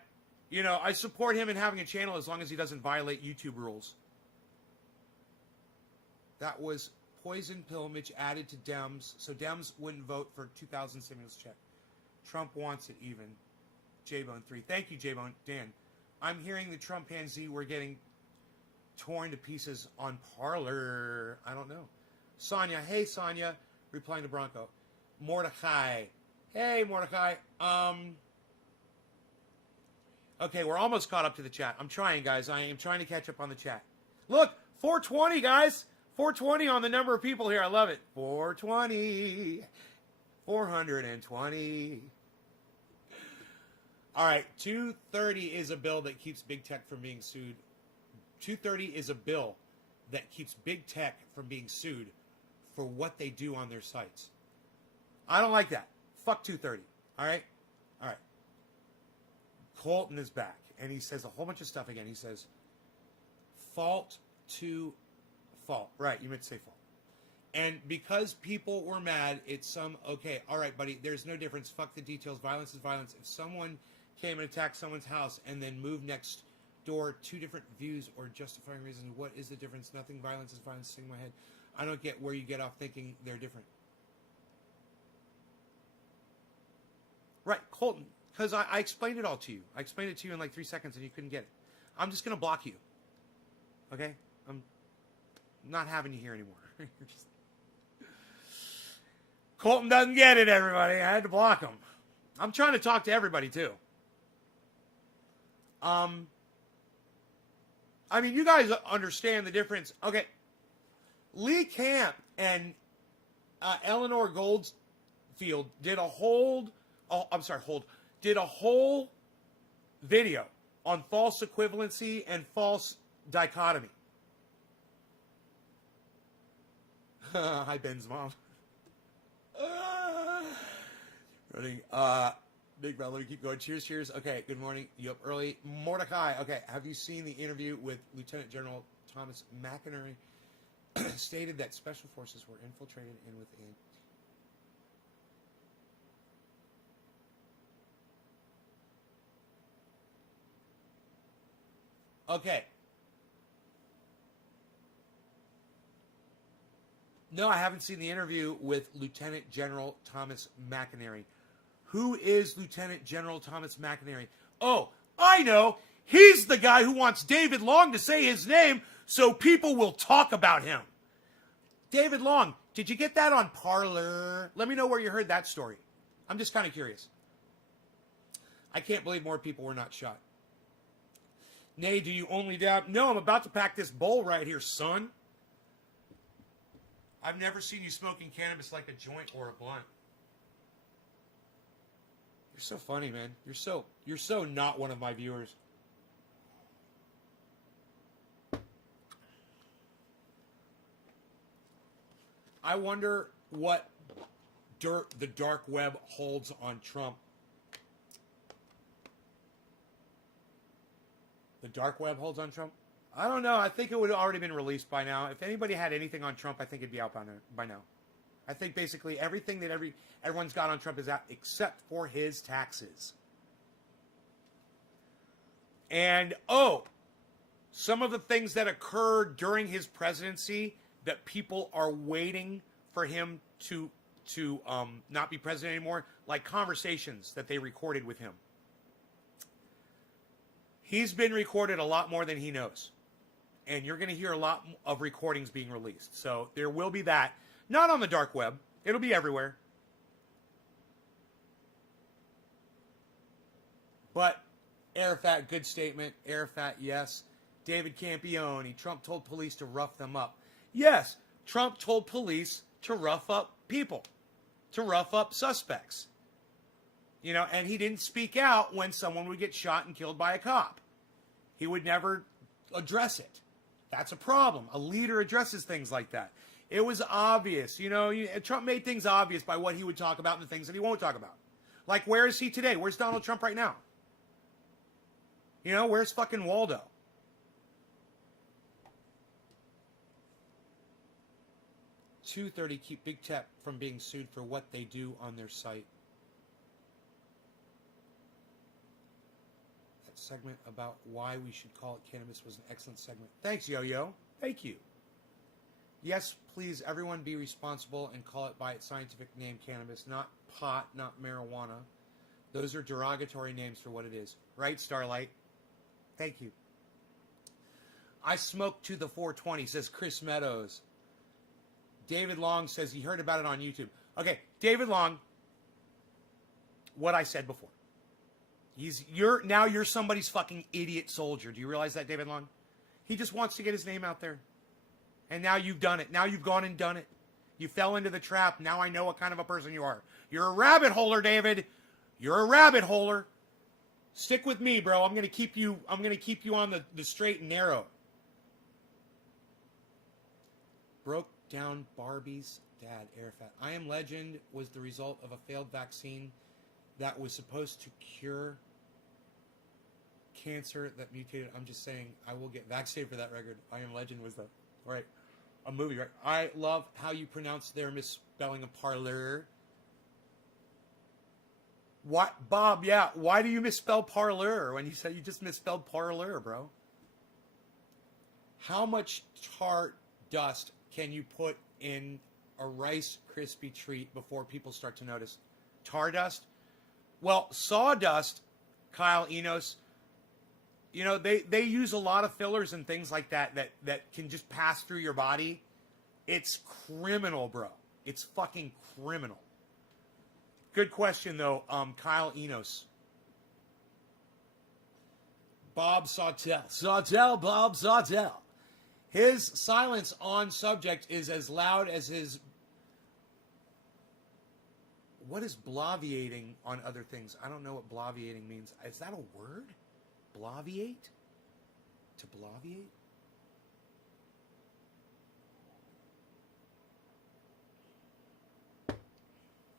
you know, I support him in having a channel as long as he doesn't violate YouTube rules. That was poison pill Mitch added to Dems, so Dems wouldn't vote for 2000 stimulus check. Trump wants it even. J-Bone 3. Thank you, J-Bone. Dan. I'm hearing the Trump and Z were getting torn to pieces on Parler. I don't know. Sonia. Hey, Sonia. Replying to Bronco. Mordecai. Hey, Mordecai. Okay, we're almost caught up to the chat. I'm trying, guys. I am trying to catch up on the chat. Look, 420, guys. 420 on the number of people here. I love it. 420. 420. All right, 230 is a bill that keeps big tech from being sued. 230 is a bill that keeps big tech from being sued for what they do on their sites. I don't like that. Fuck 230. All right? All right. Colton is back, and he says a whole bunch of stuff again. He says, fault to fault. Right, you meant to say fault. And because people were mad, it's okay, all right, buddy, there's no difference. Fuck the details. Violence is violence. If someone came and attacked someone's house and then moved next door, two different views or justifying reasons, what is the difference? Nothing. Violence is violence. Sitting in my head. I don't get where you get off thinking they're different. Right, Colton, because I explained it all to you. I explained it to you in like 3 seconds and you couldn't get it. I'm just going to block you. Okay? I'm not having you here anymore. You're just... Colton doesn't get it, everybody. I had to block him. I'm trying to talk to everybody, too. I mean, you guys understand the difference. Okay. Lee Camp and Eleanor Goldfield did a whole video on false equivalency and false dichotomy. Hi, Ben's mom. Running. Big brother, let me keep going. Cheers, cheers. Okay, good morning. You up early? Mordecai. Okay, have you seen the interview with Lieutenant General Thomas McInerney? Stated that special forces were infiltrated in within. Okay. No, I haven't seen the interview with Lieutenant General Thomas McInerney. Who is Lieutenant General Thomas McInerney? Oh, I know. He's the guy who wants David Long to say his name so people will talk about him. David Long, did you get that on Parler? Let me know where you heard that story. I'm just kind of curious. I can't believe more people were not shot. Nay, do you only dab? No, I'm about to pack this bowl right here, son. I've never seen you smoking cannabis like a joint or a blunt. You're so funny, man. You're so not one of my viewers. I wonder what dirt the dark web holds on Trump. The dark web holds on Trump? I don't know. I think it would have already been released by now. If anybody had anything on Trump, I think it'd be out by now. I think basically everything that everyone's got on Trump is out except for his taxes. And, some of the things that occurred during his presidency that people are waiting for him to not be president anymore, like conversations that they recorded with him. He's been recorded a lot more than he knows. And you're going to hear a lot of recordings being released. So there will be that. Not on the dark web. It'll be everywhere. But Arafat, good statement. Arafat, yes. David Campione, Trump told police to rough them up. Yes, Trump told police to rough up people, to rough up suspects. You know, and he didn't speak out when someone would get shot and killed by a cop. He would never address it. That's a problem. A leader addresses things like that. It was obvious. You know, Trump made things obvious by what he would talk about and the things that he won't talk about. Like, where is he today? Where's Donald Trump right now? You know, where's fucking Waldo? $230 keep Big Tech from being sued for what they do on their site. That segment about why we should call it cannabis was an excellent segment. Thanks, Yo-Yo. Thank you. Yes, please, everyone be responsible and call it by its scientific name, cannabis, not pot, not marijuana. Those are derogatory names for what it is. Right, Starlight? Thank you. I smoked to the 420, says Chris Meadows. David Long says he heard about it on YouTube. Okay, David Long, what I said before. You're somebody's fucking idiot soldier. Do you realize that, David Long? He just wants to get his name out there. And now you've done it. Now you've gone and done it. You fell into the trap. Now I know what kind of a person you are. You're a rabbit holer, David. You're a rabbit holer. Stick with me, bro. I'm gonna keep you on the straight and narrow. Broke down Barbie's dad, Arafat. I Am Legend was the result of a failed vaccine that was supposed to cure cancer that mutated. I'm just saying, I will get vaccinated for that record. I Am Legend was a movie, right? I love how you pronounce their misspelling of parlor. What, Bob? Yeah, why do you misspell parlor when you said you just misspelled parlor, bro? How much tar dust can you put in a Rice Krispie treat before people start to notice? Tar dust? Well, sawdust, Kyle Enos, you know, they use a lot of fillers and things like that can just pass through your body. It's criminal, bro. It's fucking criminal. Good question, though, Kyle Enos. Bob Sawtell, Bob Sawtell. His silence on subject is as loud as his... What is bloviating on other things? I don't know what bloviating means. Is that a word? Bloviate? To bloviate?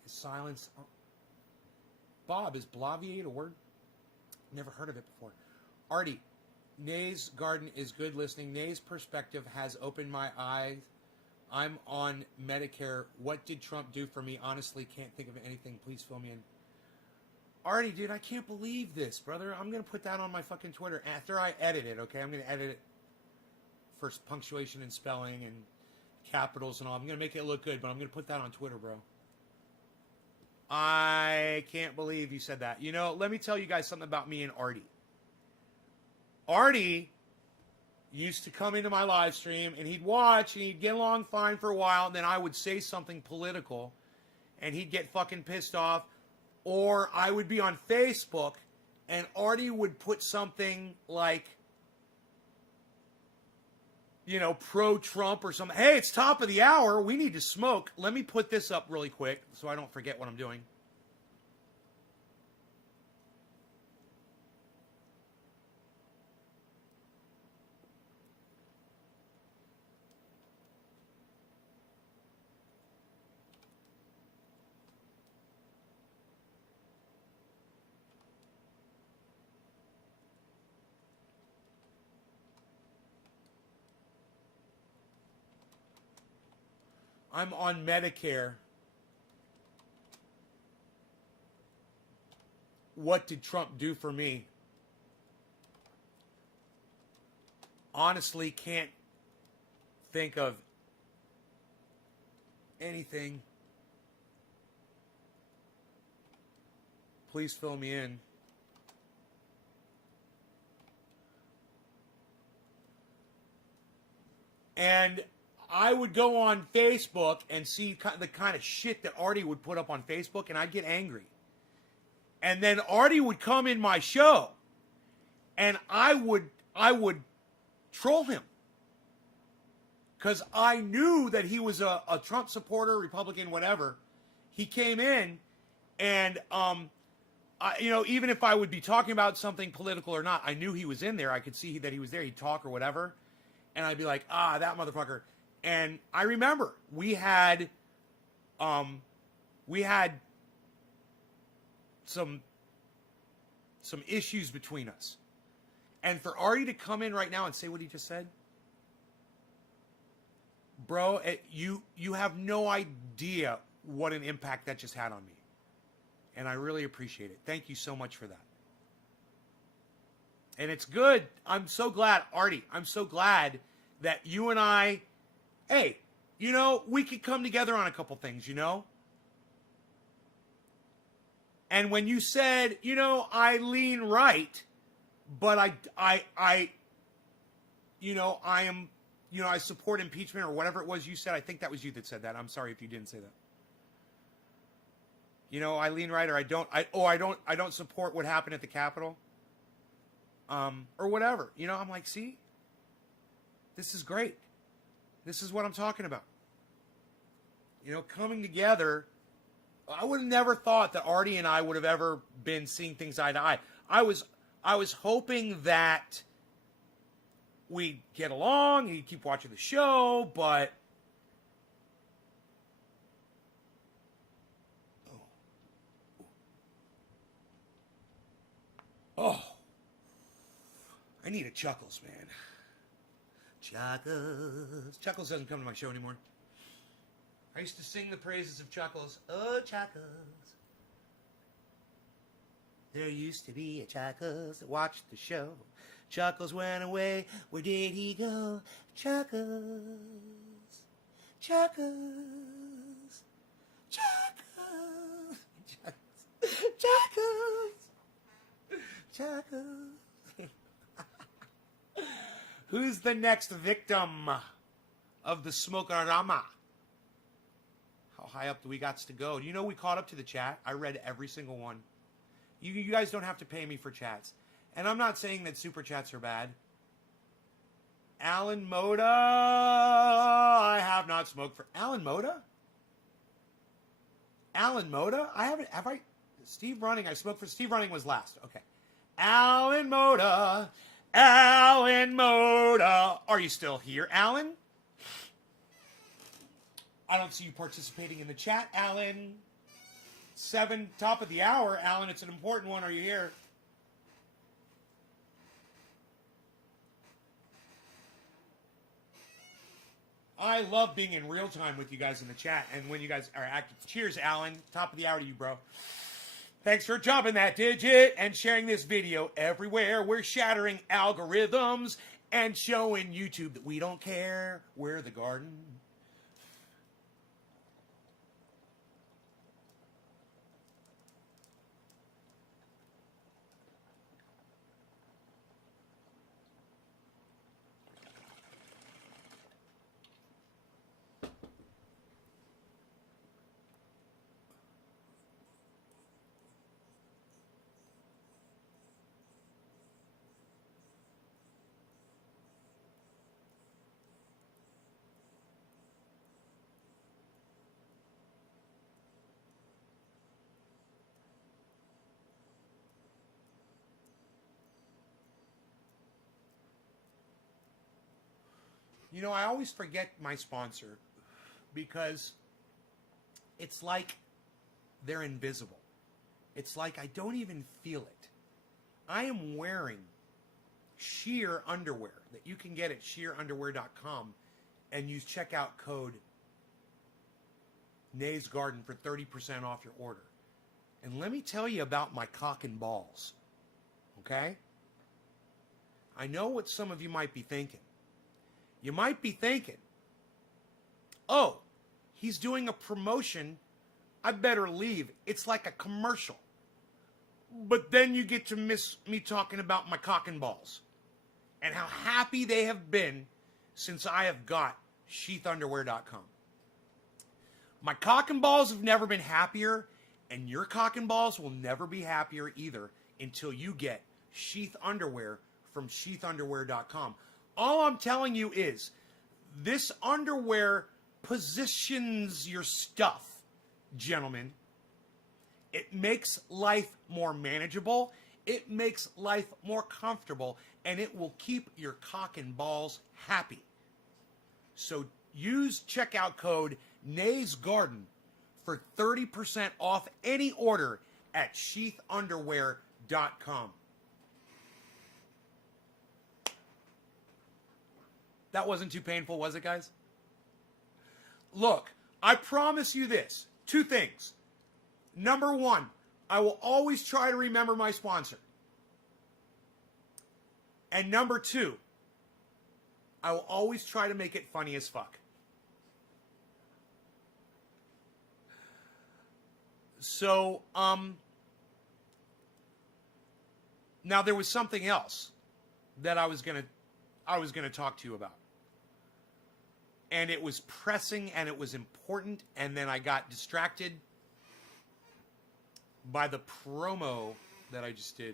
His silence... Bob, is bloviate a word? Never heard of it before. Artie, Nay's garden is good listening. Nay's perspective has opened my eyes. I'm on Medicare. What did Trump do for me? Honestly, can't think of anything. Please fill me in. Artie, dude, I can't believe this, brother. I'm going to put that on my fucking Twitter after I edit it, okay? I'm going to edit it for punctuation and spelling capitals and all. I'm going to make it look good, but I'm going to put that on Twitter, bro. I can't believe you said that. You know, let me tell you guys something about me and Artie. Artie used to come into my live stream, and he'd watch, and he'd get along fine for a while, and then I would say something political, and he'd get fucking pissed off. Or I would be on Facebook, and Artie would put something like, you know, pro-Trump or something. Hey, it's top of the hour. We need to smoke. Let me put this up really quick so I don't forget what I'm doing. I'm on Medicare. What did Trump do for me? Honestly, can't think of anything. Please fill me in. And I would go on Facebook and see the kind of shit that Artie would put up on Facebook, and I'd get angry. And then Artie would come in my show, and I would troll him. Because I knew that he was a Trump supporter, Republican, whatever. He came in, and, you know, even if I would be talking about something political or not, I knew he was in there. I could see that he was there. He'd talk or whatever. And I'd be like, that motherfucker. And I remember we had some issues between us. And for Artie to come in right now and say what he just said, bro, you have no idea what an impact that just had on me. And I really appreciate it. Thank you so much for that. And it's good. I'm so glad, Artie, I'm so glad that you and I, hey, you know, we could come together on a couple things, you know? And when you said, you know, I lean right, but I you know, I am, you know, I support impeachment or whatever it was you said. I think that was you that said that. I'm sorry if you didn't say that. You know, I lean right, or I don't support what happened at the Capitol. Or whatever. You know, I'm like, see? This is great. This is what I'm talking about. You know, coming together. I would have never thought that Artie and I would have ever been seeing things eye to eye. I was hoping that we'd get along, he'd keep watching the show, but oh, I need a Chuckles, man. Chuckles. Chuckles doesn't come to my show anymore. I used to sing the praises of Chuckles. Oh, Chuckles. There used to be a Chuckles that watched the show. Chuckles went away. Where did he go? Chuckles. Chuckles. Chuckles. Chuckles. Chuckles. Who's the next victim of the Smoke-a-rama? How high up do we got to go? Do you know we caught up to the chat? I read every single one. You guys don't have to pay me for chats. And I'm not saying that super chats are bad. Alan Moda. I have not smoked for... Alan Moda? Alan Moda? Have I... Steve Running. I smoked for... Steve Running was last. Okay. Alan Moda. Alan Moda. Are you still here, Alan? I don't see you participating in the chat, Alan. 7, top of the hour, Alan. It's an important one. Are you here? I love being in real time with you guys in the chat and when you guys are active. Cheers, Alan. Top of the hour to you, bro. Thanks for dropping that digit and sharing this video everywhere. We're shattering algorithms and showing YouTube that we don't care. We're the garden. You know, I always forget my sponsor because it's like they're invisible. It's like I don't even feel it. I am wearing sheer underwear that you can get at sheerunderwear.com and use checkout code Nays Garden for 30% off your order. And let me tell you about my cock and balls. Okay? I know what some of you might be thinking. You might be thinking, oh, he's doing a promotion. I better leave. It's like a commercial. But then you get to miss me talking about my cock and balls and how happy they have been since I have got sheathunderwear.com. My cock and balls have never been happier, and your cock and balls will never be happier either until you get Sheath Underwear from sheathunderwear.com. All I'm telling you is this underwear positions your stuff, gentlemen. It makes life more manageable. It makes life more comfortable, and it will keep your cock and balls happy. So use checkout code Nays Garden for 30% off any order at sheathunderwear.com. That wasn't too painful, was it, guys? Look, I promise you this. 2 things. Number 1, I will always try to remember my sponsor. And number 2, I will always try to make it funny as fuck. So, now there was something else that I was gonna talk to you about. And it was pressing and it was important, and then I got distracted by the promo that I just did.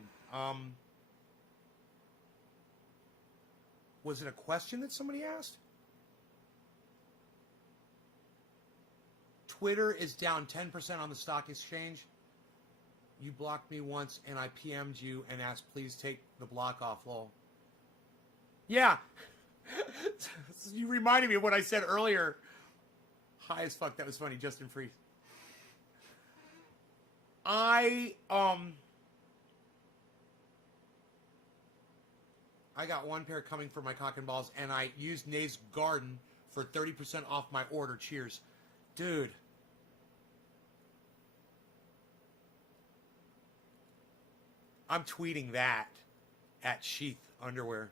Was it a question that somebody asked? Twitter is down 10% on the stock exchange. You blocked me once and I PM'd you and asked, please take the block off, lol. Yeah. You reminded me of what I said earlier. High as fuck. That was funny. Justin Freeze. I got one pair coming for my cock and balls, and I used Nays Garden for 30% off my order. Cheers. Dude. I'm tweeting that at Sheath Underwear.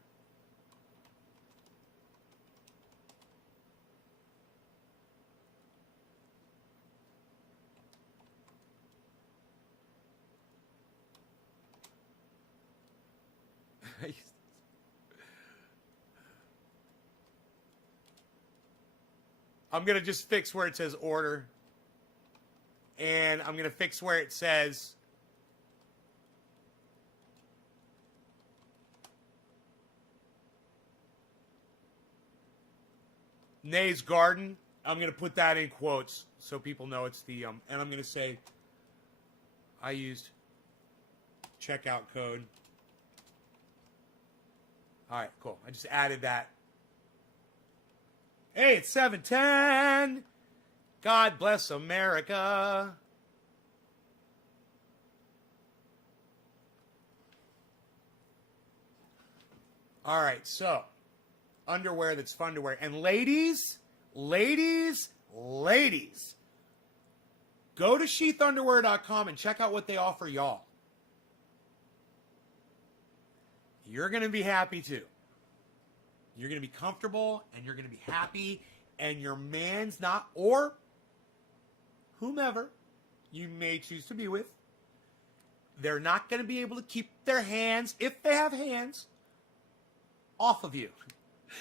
I'm going to just fix where it says order. And I'm going to fix where it says Nays Garden. I'm going to put that in quotes so people know it's the, and I'm going to say I used checkout code. All right, cool. I just added that. Hey, it's 7:10. God bless America. All right, so underwear that's fun to wear. And ladies, go to sheathunderwear.com and check out what they offer y'all. You're going to be happy too. You're going to be comfortable, and you're going to be happy, and your man's not, or whomever you may choose to be with, they're not going to be able to keep their hands, if they have hands, off of you.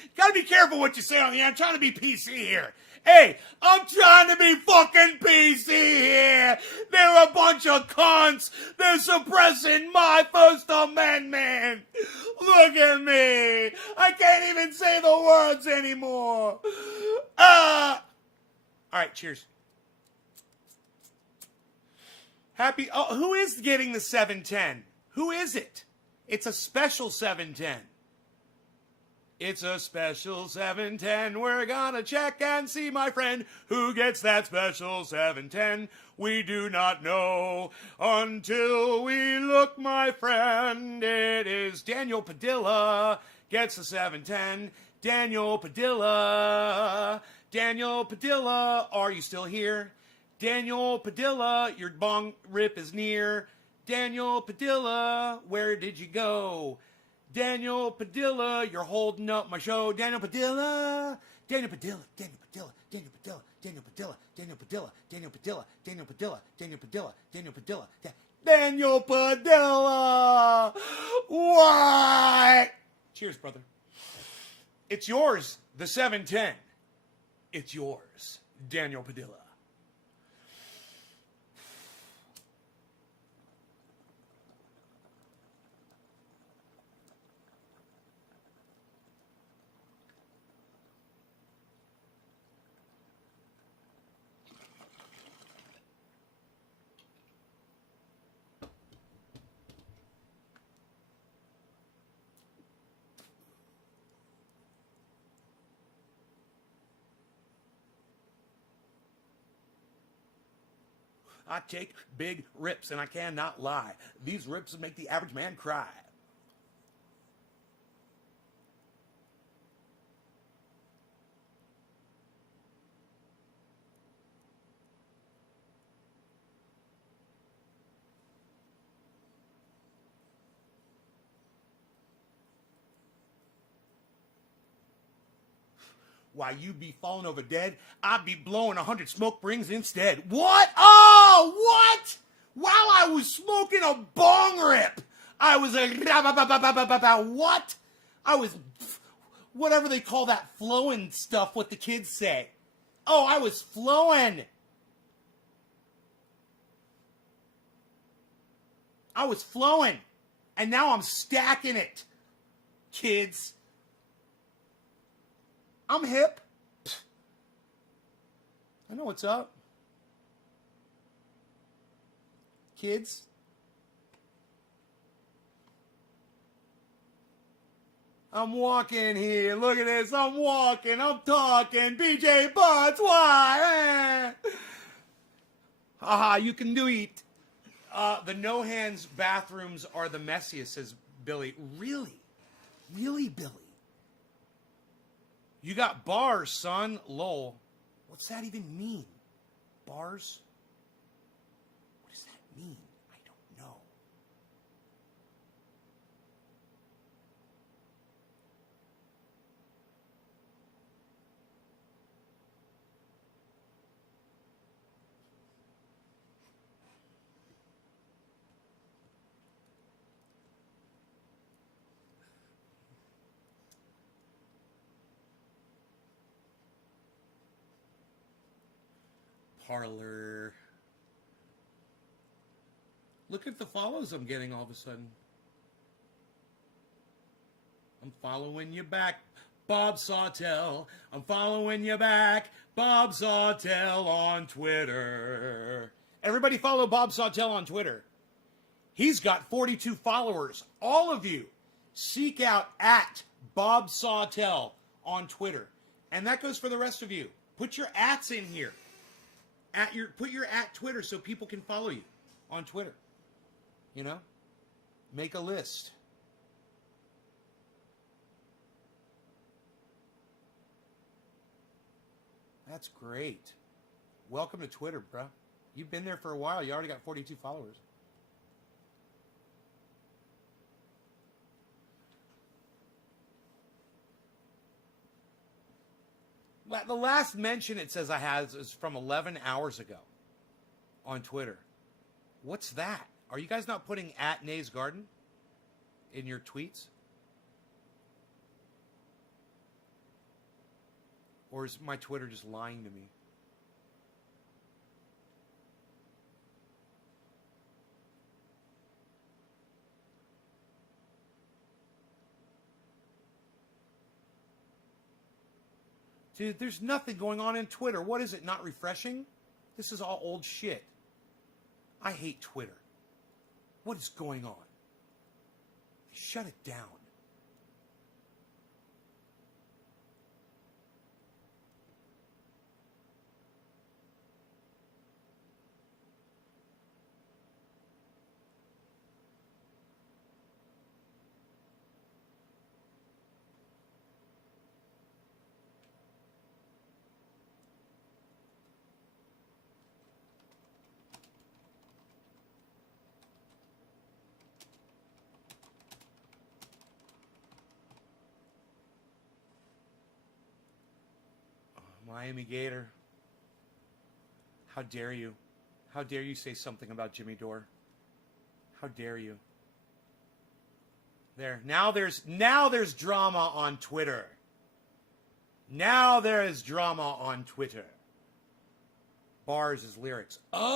You got to be careful what you say on the air. I'm trying to be PC here. Hey, I'm trying to be fucking PC here. They're a bunch of cunts. They're suppressing my First Amendment. Look at me. I can't even say the words anymore. All right, cheers. Happy. Oh, who is getting the 710? Who is it? It's a special 710. It's a special 710. We're gonna check and see, my friend, who gets that special 710. We do not know until we look, my friend. It is Daniel Padilla gets the 710. Daniel Padilla. Daniel Padilla, are you still here? Daniel Padilla, your bong rip is near. Daniel Padilla, where did you go? Daniel Padilla, you're holding up my show. Daniel Padilla, Daniel Padilla, Daniel Padilla, Daniel Padilla, Daniel Padilla, Daniel Padilla, Daniel Padilla, Daniel Padilla, Daniel Padilla, Daniel Padilla, Daniel Padilla. What? Cheers, brother. It's yours, the 710. It's yours, Daniel Padilla. I take big rips, and I cannot lie. These rips make the average man cry. Why, you be falling over dead, I'd be blowing 100 smoke rings instead. What? Oh, what? While I was smoking a bong rip, I was a what? I was whatever they call that flowing stuff, what the kids say. Oh, I was flowing. I was flowing. And now I'm stacking it. Kids. I'm hip. I know what's up. Kids. I'm walking here. Look at this. I'm walking. I'm talking. BJ Butts. Why? Haha, you can do it. The no hands bathrooms are the messiest, says Billy. Really? Really, Billy? You got bars, son. Lol. What's that even mean? Bars? What does that mean? I don't know. Parlor. Look at the follows I'm getting all of a sudden. I'm following you back, Bob Sawtell. I'm following you back, Bob Sawtell on Twitter. Everybody follow Bob Sawtell on Twitter. He's got 42 followers. All of you, seek out at Bob Sawtell on Twitter. And that goes for the rest of you. Put your ats in here. Put your at Twitter so people can follow you on Twitter. You know? Make a list. That's great. Welcome to Twitter, bro. You've been there for a while. You already got 42 followers. The last mention it says I had is from 11 hours ago on Twitter. What's that? Are you guys not putting at Nay's Garden in your tweets? Or is my Twitter just lying to me? Dude, there's nothing going on in Twitter. What is it, not refreshing? This is all old shit. I hate Twitter. What is going on? Shut it down. Miami Gator. How dare you? How dare you say something about Jimmy Dore? How dare you? There. Now there's drama on Twitter. Now there is drama on Twitter. Bars is lyrics. Oh!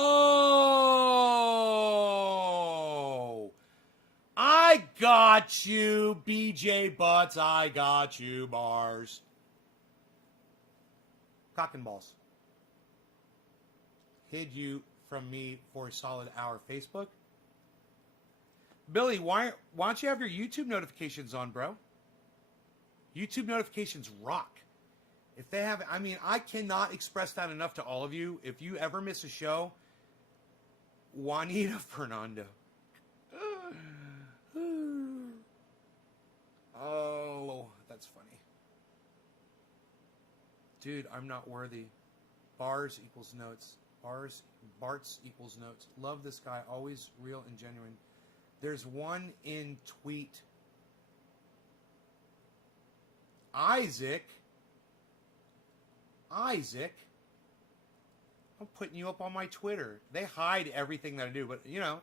I got you, BJ Butts. I got you, Bars. Cock and balls. Hid you from me for a solid hour. Facebook? Billy, why don't you have your YouTube notifications on, bro? YouTube notifications rock. If they have, I mean, I cannot express that enough to all of you. If you ever miss a show, Juanita Fernando. Oh, that's funny. Dude, I'm not worthy. Bars equals notes. Barts equals notes. Love this guy. Always real and genuine. There's one in tweet. Isaac. I'm putting you up on my Twitter. They hide everything that I do, but you know,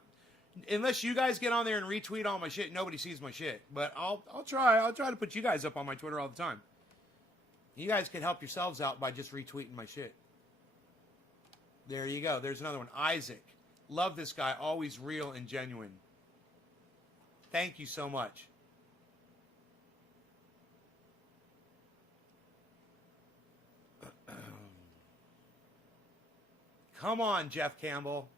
unless you guys get on there and retweet all my shit, nobody sees my shit. But I'll try to put you guys up on my Twitter all the time. You guys can help yourselves out by just retweeting my shit. There you go. There's another one. Isaac. Love this guy. Always real and genuine. Thank you so much. Come on, Jeff Campbell.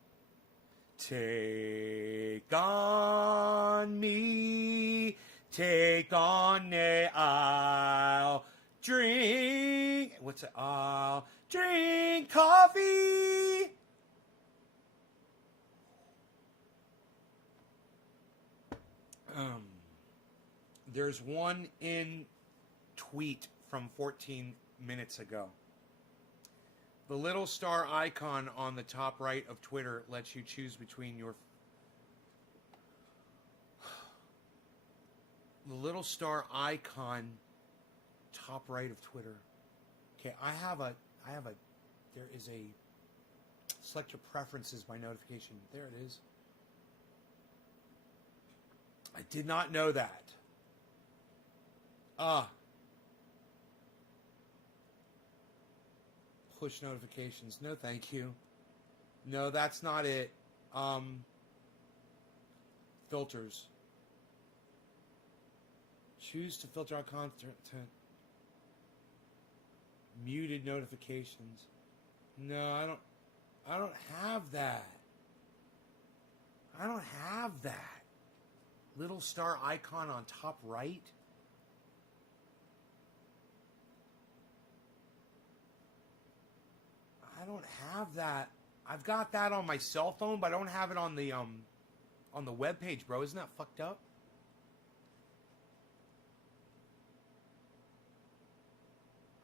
Take on me. Take on me. I'll drink. What's it? I'll drink coffee. There's one in tweet from 14 minutes ago. The little star icon on the top right of Twitter lets you choose between your... The little star icon top right of Twitter. Okay, there is a select your preferences by notification. There it is. I did not know that. Push notifications. No, thank you. No, that's not it. Filters. Choose to filter out content. Muted notifications. No, I don't have that. I don't have that. Little star icon on top right. I don't have that. I've got that on my cell phone, but I don't have it on the web page, bro. Isn't that fucked up?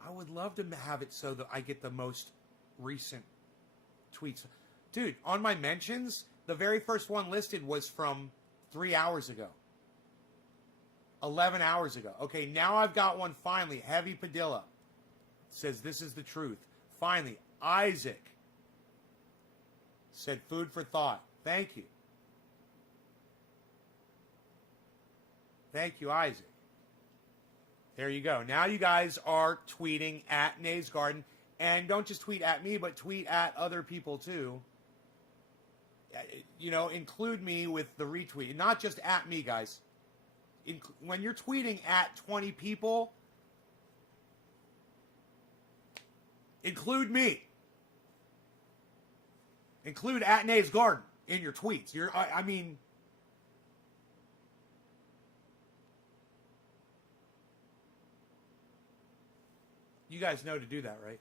I would love to have it so that I get the most recent tweets. Dude, on my mentions, the very first one listed was from 3 hours ago. 11 hours ago. Okay, now I've got one finally. Heavy Padilla says this is the truth. Finally, Isaac said food for thought. Thank you. Thank you, Isaac. There you go. Now you guys are tweeting at Nays Garden. And don't just tweet at me, but tweet at other people too. You know, include me with the retweet. Not just at me, guys. When you're tweeting at 20 people, include me. Include at Nays Garden in your tweets. I mean... You guys know to do that, right?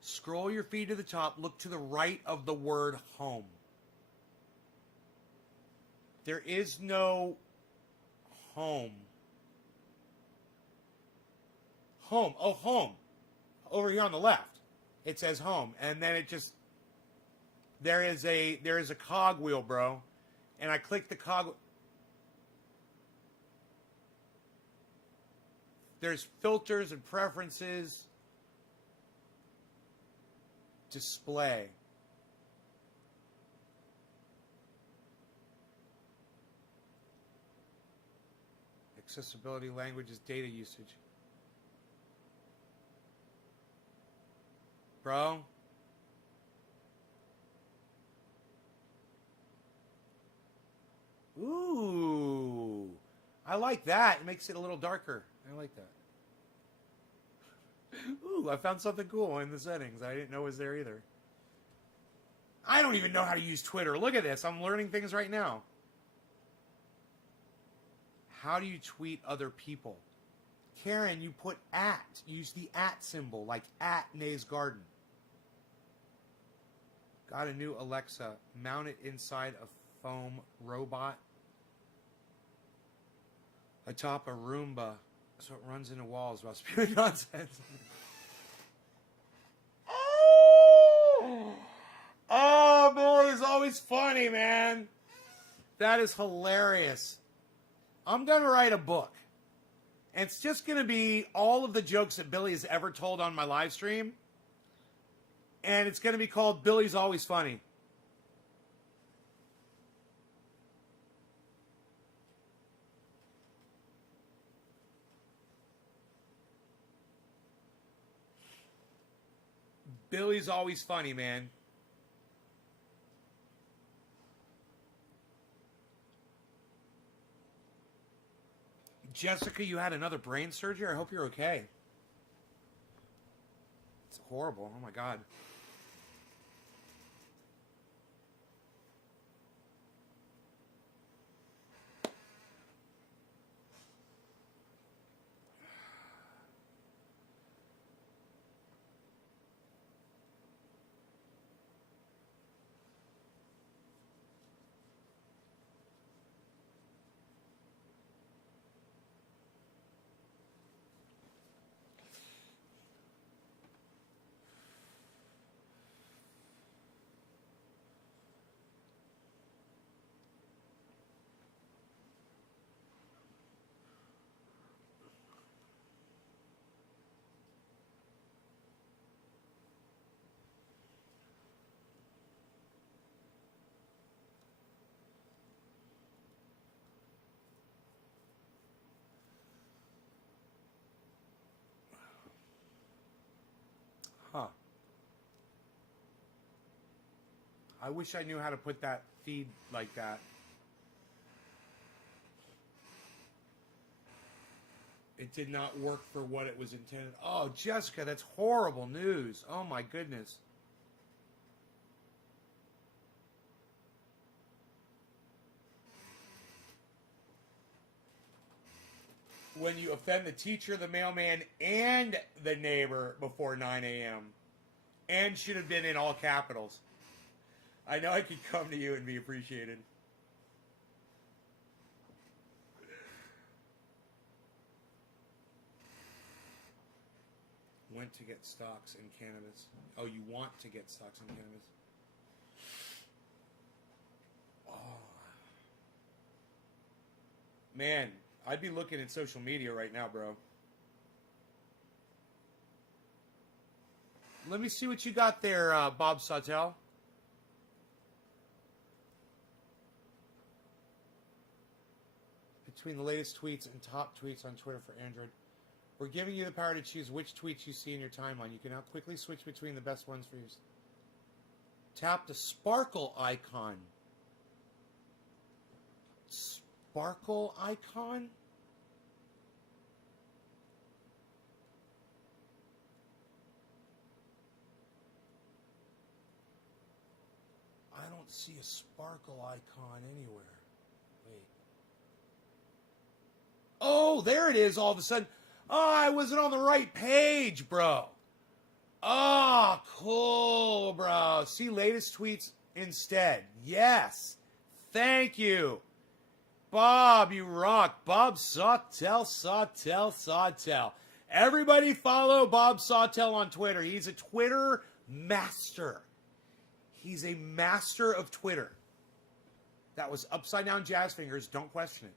Scroll your feed to the top. Look to the right of the word home. There is no home. Home. Oh, home. Over here on the left. It says home. And then it just... there is a cogwheel, bro. And I click the cog. There's filters and preferences. Display. Accessibility, languages, data usage. Bro. Ooh. I like that. It makes it a little darker. I like that. Ooh, I found something cool in the settings I didn't know was there either. I don't even know how to use Twitter. Look at this. I'm learning things right now. How do you tweet other people? Karen, you put at. Use the at symbol, like at Nay's Garden. Got a new Alexa. Mount it inside a foam robot. Atop a Roomba. So it runs into walls while spewing nonsense. Oh, Billy is always funny, man. That is hilarious. I'm going to write a book. And it's just going to be all of the jokes that Billy has ever told on my live stream. And it's going to be called Billy's Always Funny. Billy's Always Funny, man. Jessica, you had another brain surgery? I hope you're okay. It's horrible. Oh, my God. Huh. I wish I knew how to put that feed like that. It did not work for what it was intended. Oh, Jessica, that's horrible news. Oh, my goodness. When you offend the teacher, the mailman, and the neighbor before 9 a.m. And should have been in all capitals. I know I could come to you and be appreciated. Went to get stocks in cannabis. Oh, you want to get stocks in cannabis. Oh. Man, I'd be looking at social media right now, bro. Let me see what you got there, Bob Sawtell. Between the latest tweets and top tweets on Twitter for Android, we're giving you the power to choose which tweets you see in your timeline. You can now quickly switch between the best ones for you. Tap the sparkle icon. Sparkle icon? I don't see a sparkle icon anywhere. Wait. Oh, there it is all of a sudden. Oh, I wasn't on the right page, bro. Oh, cool, bro. See latest tweets instead. Yes. Thank you. Bob, you rock. Bob Sawtell. Everybody follow Bob Sawtell on Twitter. He's a Twitter master. He's a master of Twitter. That was upside down jazz fingers. Don't question it.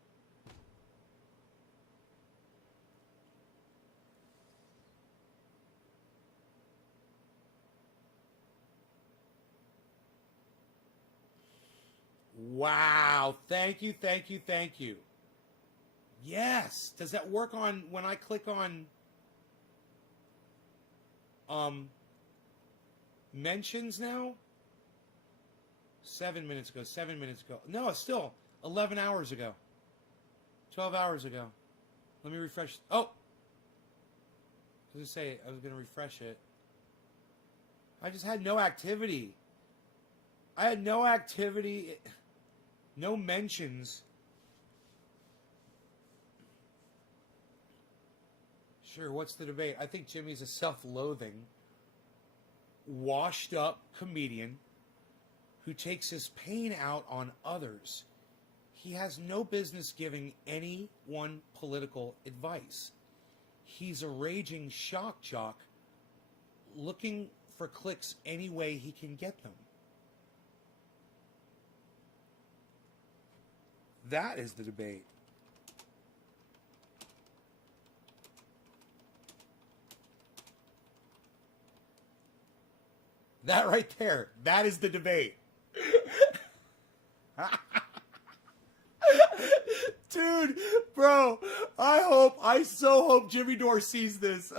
Wow. Thank you, thank you, thank you. Yes. Does that work on when I click on mentions now? 7 minutes ago, 7 minutes ago. No, it's still 11 hours ago. 12 hours ago. Let me refresh. Oh! I was going to say, I was going to refresh it. I just had no activity. I had no activity. No mentions. Sure, what's the debate? I think Jimmy's a self-loathing, washed-up comedian who takes his pain out on others. He has no business giving anyone political advice. He's a raging shock jock looking for clicks any way he can get them. That is the debate. That right there, that is the debate. Dude, bro, I so hope Jimmy Dore sees this.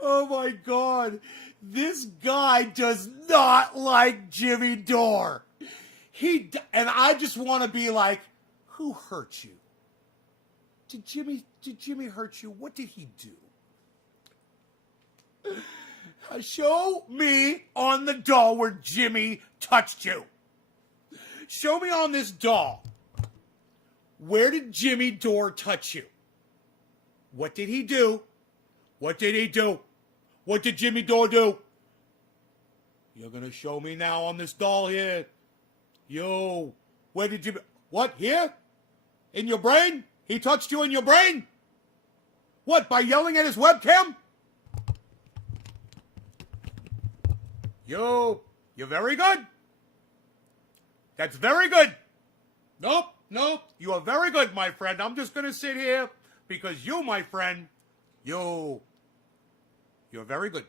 Oh my God. This guy does not like Jimmy Dore. And I just want to be like, who hurt you? Did Jimmy hurt you? What did he do? Show me on the doll where Jimmy touched you. Show me on this doll. Where did Jimmy Dore touch you? What did he do? What did he do? What did Jimmy Dore do? You're going to show me now on this doll here. Yo, where did Jimmy... What, here? In your brain? He touched you in your brain? What, by yelling at his webcam? Yo, you're very good. That's very good. Nope. You are very good, my friend. I'm just going to sit here because you, my friend, you're very good.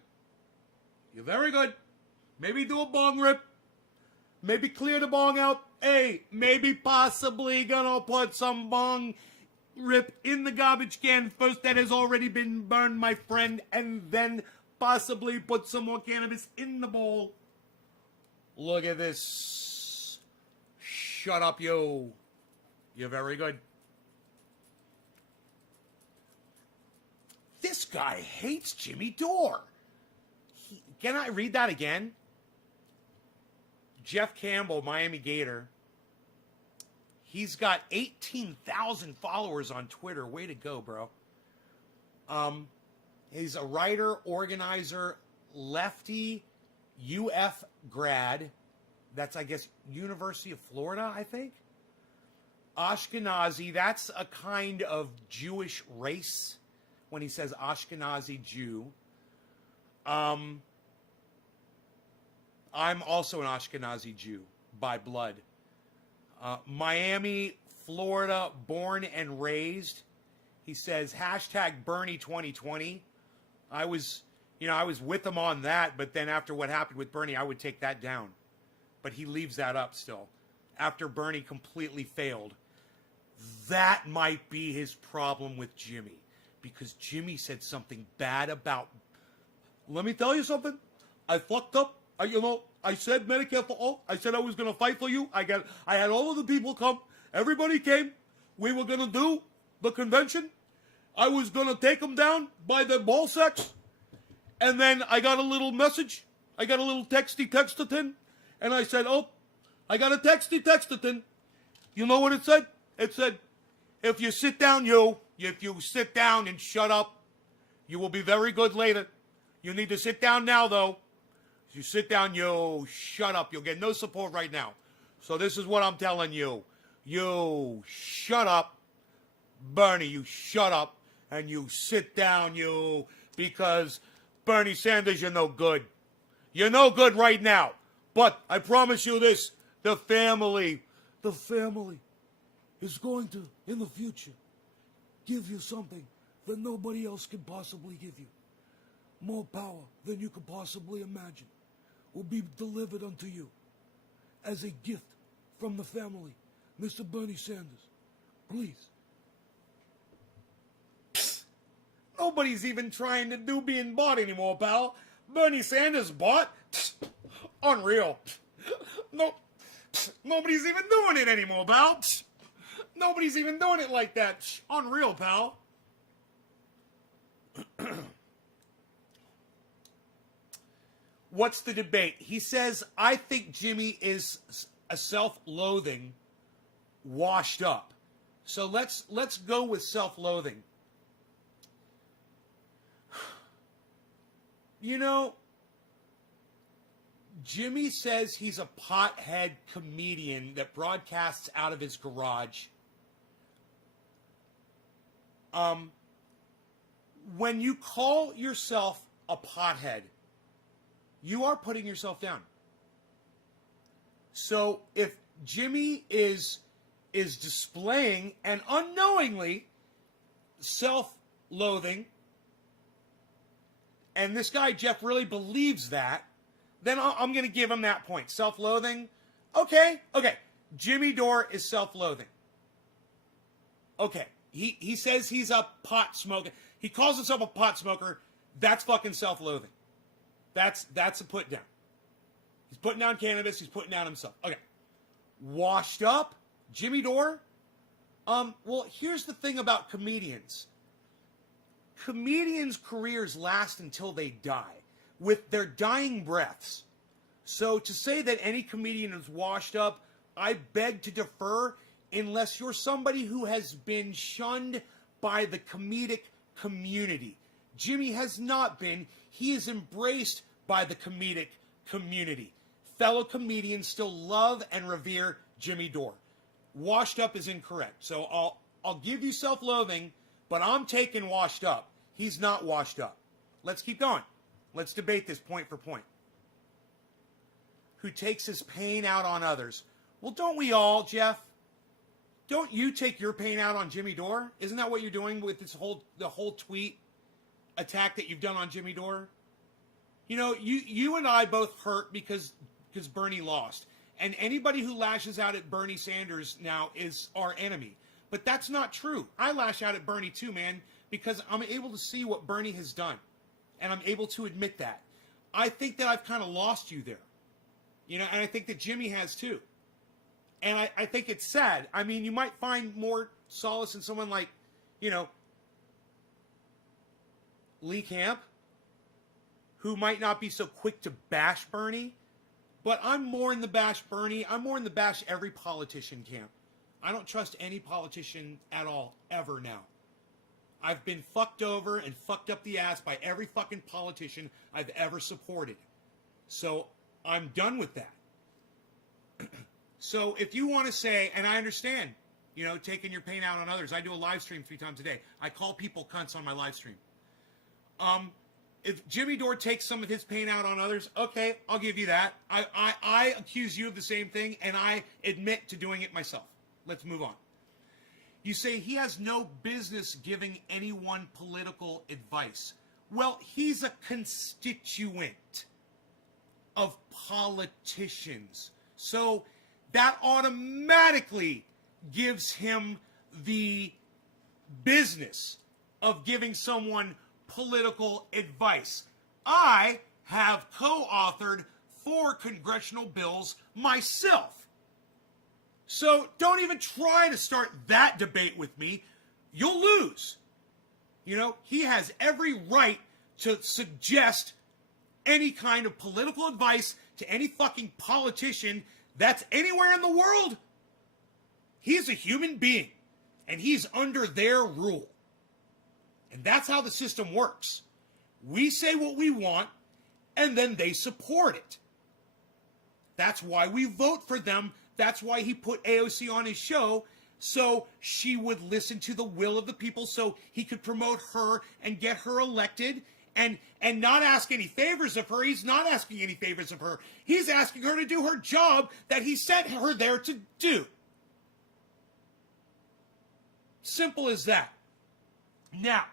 You're very good. Maybe do a bong rip. Maybe clear the bong out. Hey, maybe possibly gonna put some bong rip in the garbage can first that has already been burned, my friend, and then possibly put some more cannabis in the bowl. Look at this. Shut up, yo. You're very good. This guy hates Jimmy Dore. Can I read that again? Jeff Campbell, Miami Gator. He's got 18,000 followers on Twitter. Way to go, bro. He's a writer, organizer, lefty, UF grad. That's, I guess, University of Florida, I think. Ashkenazi, that's a kind of Jewish race when he says Ashkenazi Jew. I'm also an Ashkenazi Jew by blood. Miami, Florida, born and raised. He says, hashtag Bernie 2020. I was with him on that, but then after what happened with Bernie, I would take that down. But he leaves that up still. After Bernie completely failed. That might be his problem with Jimmy. Because Jimmy said something bad about... Let me tell you something. I fucked up. I said Medicare for all. I said I was going to fight for you. I had all of the people come. Everybody came. We were going to do the convention. I was going to take them down by their ball sacks. And then I got a little message. I got a little texty-textatin. And I said, oh, I got a texty-textatin. You know what it said? It said, if you sit down and shut up, you will be very good later. You need to sit down now, though. If you sit down, shut up. You'll get no support right now. So this is what I'm telling you. You shut up. Bernie, you shut up. And you sit down, because Bernie Sanders, you're no good. You're no good right now. But I promise you this, the family is going to, in the future, give you something that nobody else can possibly give you. More power than you could possibly imagine will be delivered unto you as a gift from the family. Mr. Bernie Sanders, please. Nobody's even trying to do being bought anymore, pal. Bernie Sanders bought? Unreal. No, nobody's even doing it anymore, pal. Nobody's even doing it like that. Unreal, pal. What's the debate? He says, I think Jimmy is a self-loathing washed up. So let's go with self-loathing. You know, Jimmy says he's a pothead comedian that broadcasts out of his garage. When you call yourself a pothead, you are putting yourself down. So if Jimmy is displaying and unknowingly self-loathing, and this guy Jeff really believes that, then I'm going to give him that point. Self-loathing, okay. Jimmy Dore is self-loathing. Okay, he says he's a pot smoker. He calls himself a pot smoker. That's fucking self-loathing. That's a put down. He's putting down cannabis. He's putting down himself. Okay. Washed up, Jimmy Dore. Well, here's the thing about comedians. Comedians' careers last until they die, with their dying breaths. So to say that any comedian is washed up, I beg to defer, unless you're somebody who has been shunned by the comedic community. Jimmy has not been. He is embraced by the comedic community. Fellow comedians still love and revere Jimmy Dore. Washed up is incorrect. So I'll give you self-loathing, but I'm taking washed up. He's not washed up. Let's keep going. Let's debate this point for point. Who takes his pain out on others? Well, don't we all, Jeff? Don't you take your pain out on Jimmy Dore? Isn't that what you're doing with the whole tweet attack that you've done on Jimmy Dore? You know, you and I both hurt because Bernie lost. And anybody who lashes out at Bernie Sanders now is our enemy. But that's not true. I lash out at Bernie too, man, because I'm able to see what Bernie has done. And I'm able to admit that. I think that I've kind of lost you there. You know, and I think that Jimmy has too. And I think it's sad. I mean, you might find more solace in someone like, you know, Lee Camp, who might not be so quick to bash Bernie. But I'm more in the bash Bernie. I'm more in the bash every politician camp. I don't trust any politician at all, ever now. I've been fucked over and fucked up the ass by every fucking politician I've ever supported. So I'm done with that. So if you want to say, and I understand, you know, taking your pain out on others. I do a live stream 3 times a day. I call people cunts on my live stream. If Jimmy Dore takes some of his pain out on others, okay, I'll give you that. I accuse you of the same thing, and I admit to doing it myself. Let's move on. You say he has no business giving anyone political advice. Well, he's a constituent of politicians. So that automatically gives him the business of giving someone political advice. I have co-authored 4 congressional bills myself. So don't even try to start that debate with me. You'll lose. You know, he has every right to suggest any kind of political advice to any fucking politician that's anywhere in the world. He's a human being, and he's under their rule. And that's how the system works. We say what we want, and then they support it. That's why we vote for them. That's why he put AOC on his show, so she would listen to the will of the people, so he could promote her and get her elected, and not ask any favors of her. He's not asking any favors of her. He's asking her to do her job that he sent her there to do. Simple as that. Now,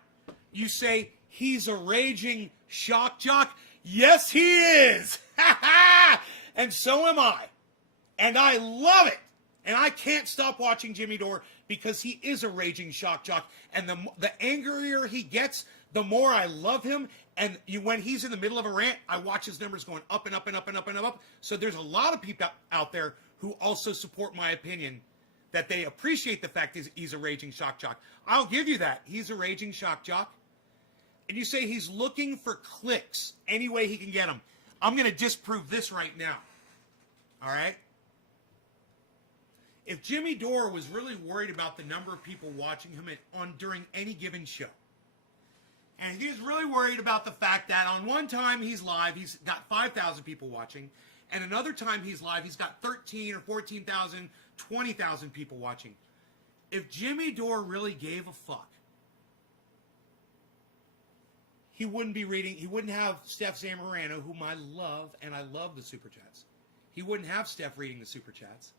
you say he's a raging shock jock. Yes, he is. And so am I. And I love it. And I can't stop watching Jimmy Dore because he is a raging shock jock. And the angrier he gets, the more I love him. And when he's in the middle of a rant, I watch his numbers going up and up and up and up and up. So there's a lot of people out there who also support my opinion, that they appreciate the fact he's a raging shock jock. I'll give you that. He's a raging shock jock. And you say he's looking for clicks any way he can get them. I'm going to disprove this right now. All right? If Jimmy Dore was really worried about the number of people watching him during any given show, and he's really worried about the fact that on one time he's live, he's got 5,000 people watching, and another time he's live, he's got 13 or 14,000, 20,000 people watching. If Jimmy Dore really gave a fuck, he wouldn't be reading, he wouldn't have Steph Zamorano, whom I love, and I love the Super Chats. He wouldn't have Steph reading the Super Chats.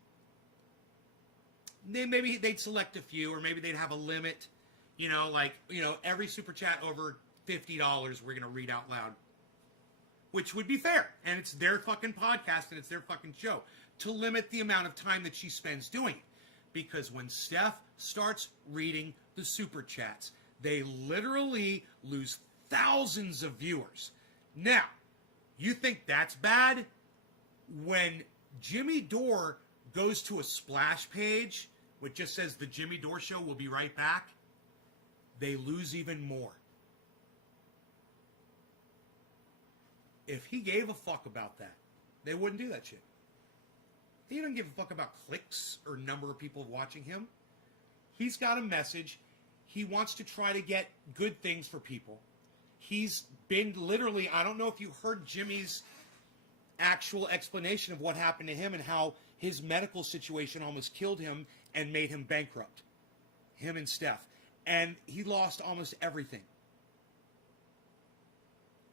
Maybe they'd select a few, or maybe they'd have a limit, every Super Chat over $50 we're going to read out loud. Which would be fair, and it's their fucking podcast, and it's their fucking show, to limit the amount of time that she spends doing it. Because when Steph starts reading the Super Chats, they literally lose thousands of viewers. Now, you think that's bad? When Jimmy Dore goes to a splash page, which just says the Jimmy Dore Show will be right back, they lose even more. If he gave a fuck about that, they wouldn't do that shit. He doesn't give a fuck about clicks or number of people watching him. He's got a message. He wants to try to get good things for people. He's been literally, I don't know if you heard Jimmy's actual explanation of what happened to him and how his medical situation almost killed him and made him bankrupt. Him and Steph. And he lost almost everything.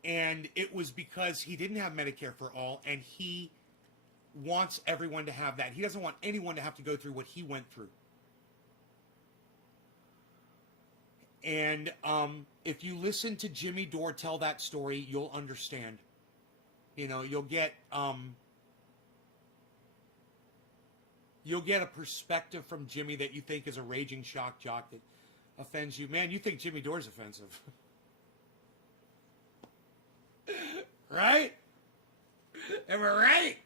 And it was because he didn't have Medicare for all, and he wants everyone to have that. He doesn't want anyone to have to go through what he went through. And if you listen to Jimmy Dore tell that story, you'll understand. You'll get a perspective from Jimmy that you think is a raging shock jock that offends you. Man, you think Jimmy Dore's offensive. Right? Am I right?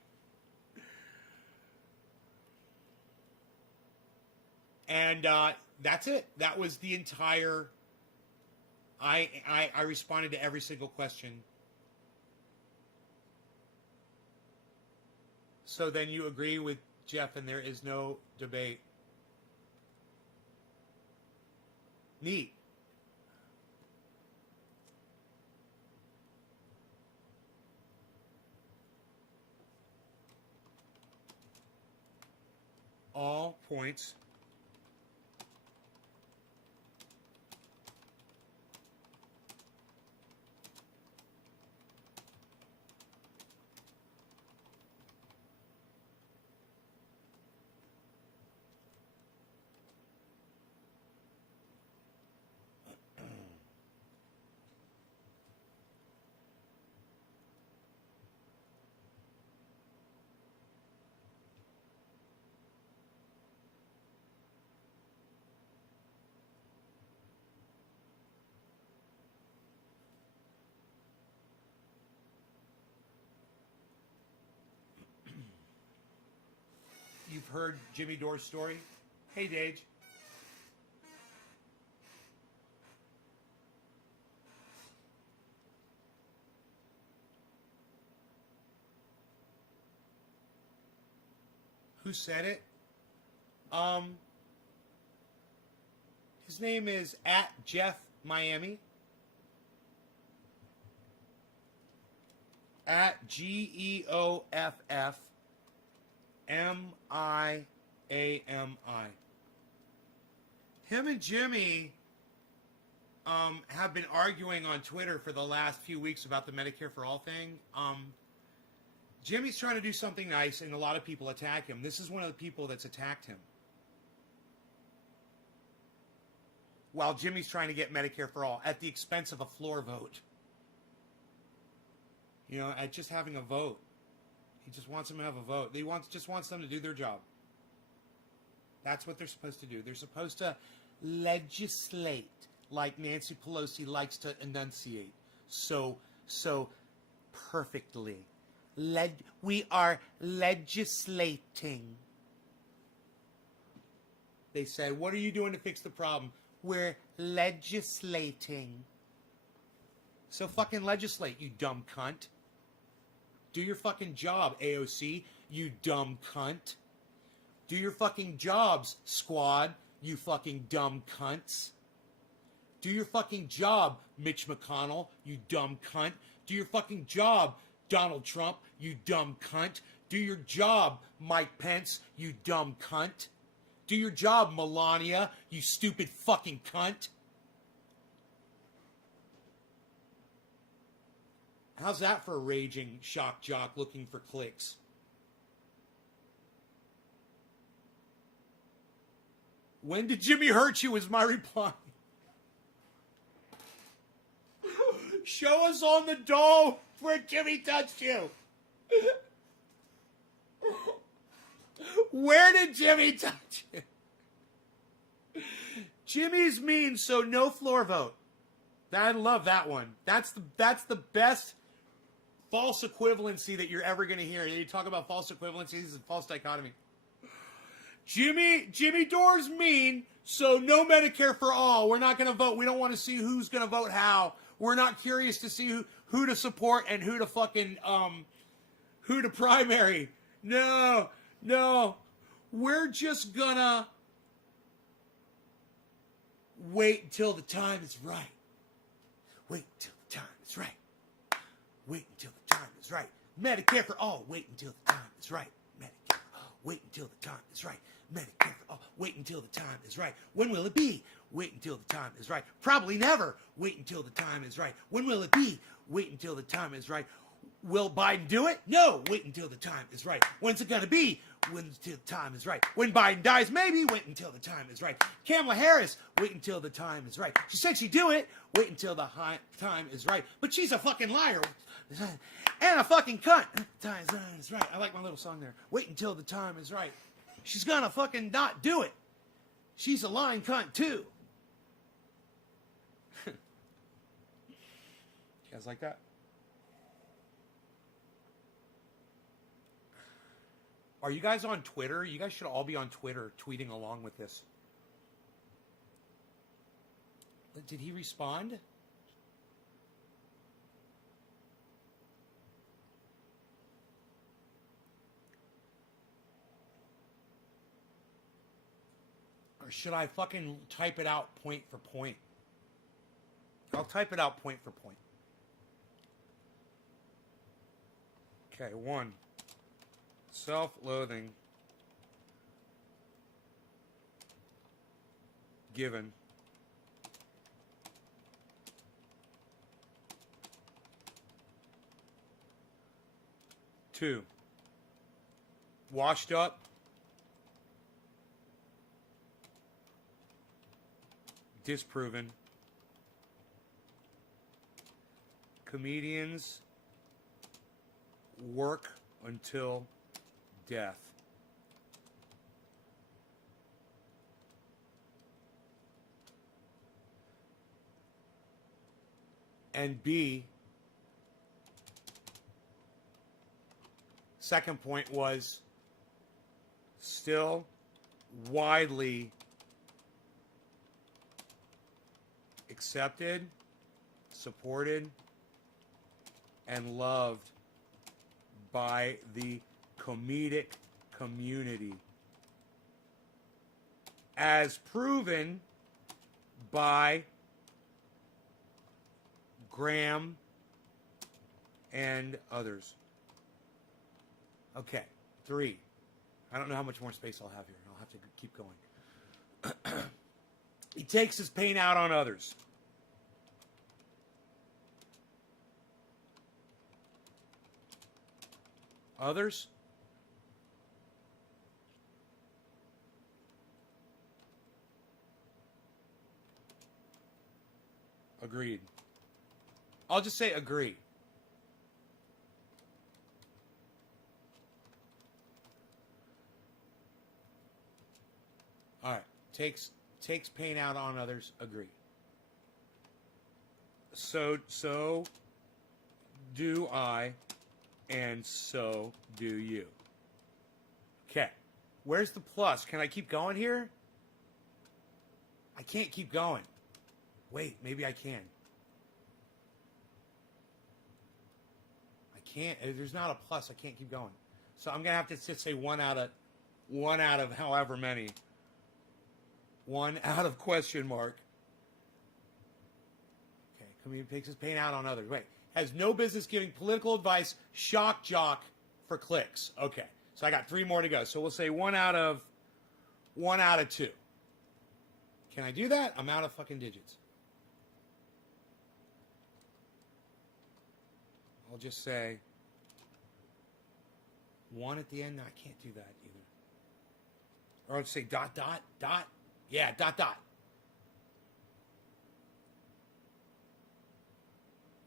And that's it. That was the entire... I responded to every single question. So then you agree with Jeff and there is no debate. Neat. All points You've heard Jimmy Dore's story? Hey, Dage. Who said it? His name is @JeffMiami. @GEOFFMIAMI. Him and Jimmy have been arguing on Twitter for the last few weeks about the Medicare for All thing. Jimmy's trying to do something nice, and a lot of people attack him. This is one of the people that's attacked him. While Jimmy's trying to get Medicare for All at the expense of a floor vote. You know, at just having a vote. He just wants them to have a vote. Just wants them to do their job. That's what they're supposed to do. They're supposed to legislate like Nancy Pelosi likes to enunciate. So perfectly. We are legislating. They said, what are you doing to fix the problem? We're legislating. So fucking legislate, you dumb cunt. Do your fucking job, AOC, you dumb cunt. Do your fucking jobs, squad, you fucking dumb cunts. Do your fucking job, Mitch McConnell, you dumb cunt. Do your fucking job, Donald Trump, you dumb cunt. Do your job, Mike Pence, you dumb cunt. Do your job, Melania, you stupid fucking cunt. How's that for a raging shock jock looking for clicks? When did Jimmy hurt you is my reply. Show us on the dome where Jimmy touched you. Where did Jimmy touch you? Jimmy's mean, so no floor vote. I love that one. That's the best false equivalency that you're ever going to hear. You talk about false equivalencies and false dichotomy. Jimmy Dore's mean, so no Medicare for all. We're not going to vote. We don't want to see who's going to vote how. We're not curious to see who to support and who to fucking, who to primary. No. We're just gonna wait until the time is right. Wait until the time is right. Wait until the time is right. Medicare for all. Wait until the time is right. Medicare for all. Wait until the time is right. Medicare for all. Wait until the time is right. When will it be? Wait until the time is right. Probably never. Wait until the time is right. When will it be? Wait until the time is right. Will Biden do it? No. Wait until the time is right. When's it going to be? When until the time is right. When Biden dies, maybe. Wait until the time is right. Kamala Harris, wait until the time is right. She said she'd do it. Wait until the time is right. But she's a fucking liar. And a fucking cunt. Time is right. I like my little song there. Wait until the time is right. She's gonna fucking not do it. She's a lying cunt too. You guys like that? Are you guys on Twitter? You guys should all be on Twitter tweeting along with this. Did he respond? Or should I fucking type it out point for point? I'll type it out point for point. Okay, 1. Self-loathing given two, washed up disproven comedians work until death. And B, second point was still widely accepted, supported, and loved by the comedic community, as proven by Graham and others. Okay, 3. I don't know how much more space I'll have here. I'll have to keep going. He takes his pain out on others. Others? Agreed. I'll just say agree. All right. Takes pain out on others. Agree. So do I, and so do you. Okay. Where's the plus? Can I keep going here? I can't keep going. Wait, maybe I can. I can't. There's not a plus. I can't keep going. So I'm gonna have to just say one out of however many. One out of question mark. Okay, comedian takes his pain out on others. Wait, has no business giving political advice. Shock jock for clicks. Okay, so I got 3 more to go. So we'll say one out of 2. Can I do that? I'm out of fucking digits. I'll just say 1 at the end. No, I can't do that either. Or I'll just say dot, dot, dot. Yeah, dot, dot.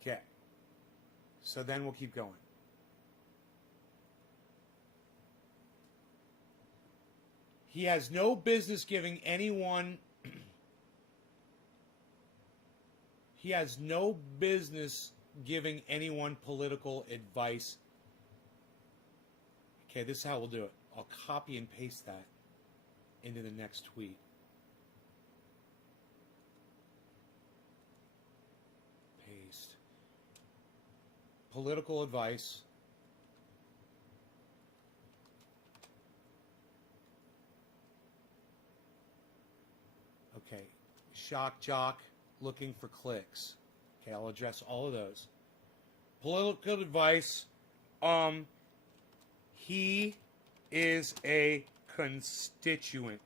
Okay. So then we'll keep going. He has no business giving anyone... He has no business giving anyone political advice. Okay, this is how we'll do it. I'll copy and paste that into the next tweet. Paste. Political advice. Okay. Shock jock looking for clicks. Okay, I'll address all of those. Political advice. He is a constituent.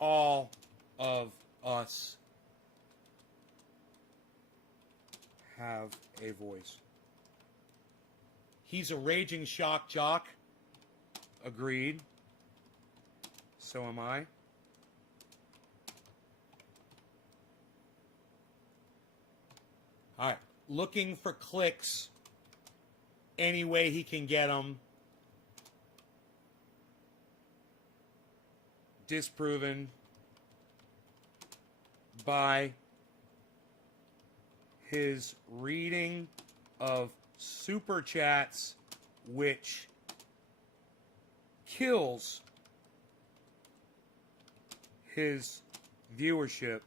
All of us have a voice. He's a raging shock jock. Agreed. So am I. All right. Looking for clicks any way he can get them. Disproven by his reading of super chats, which kills his viewership.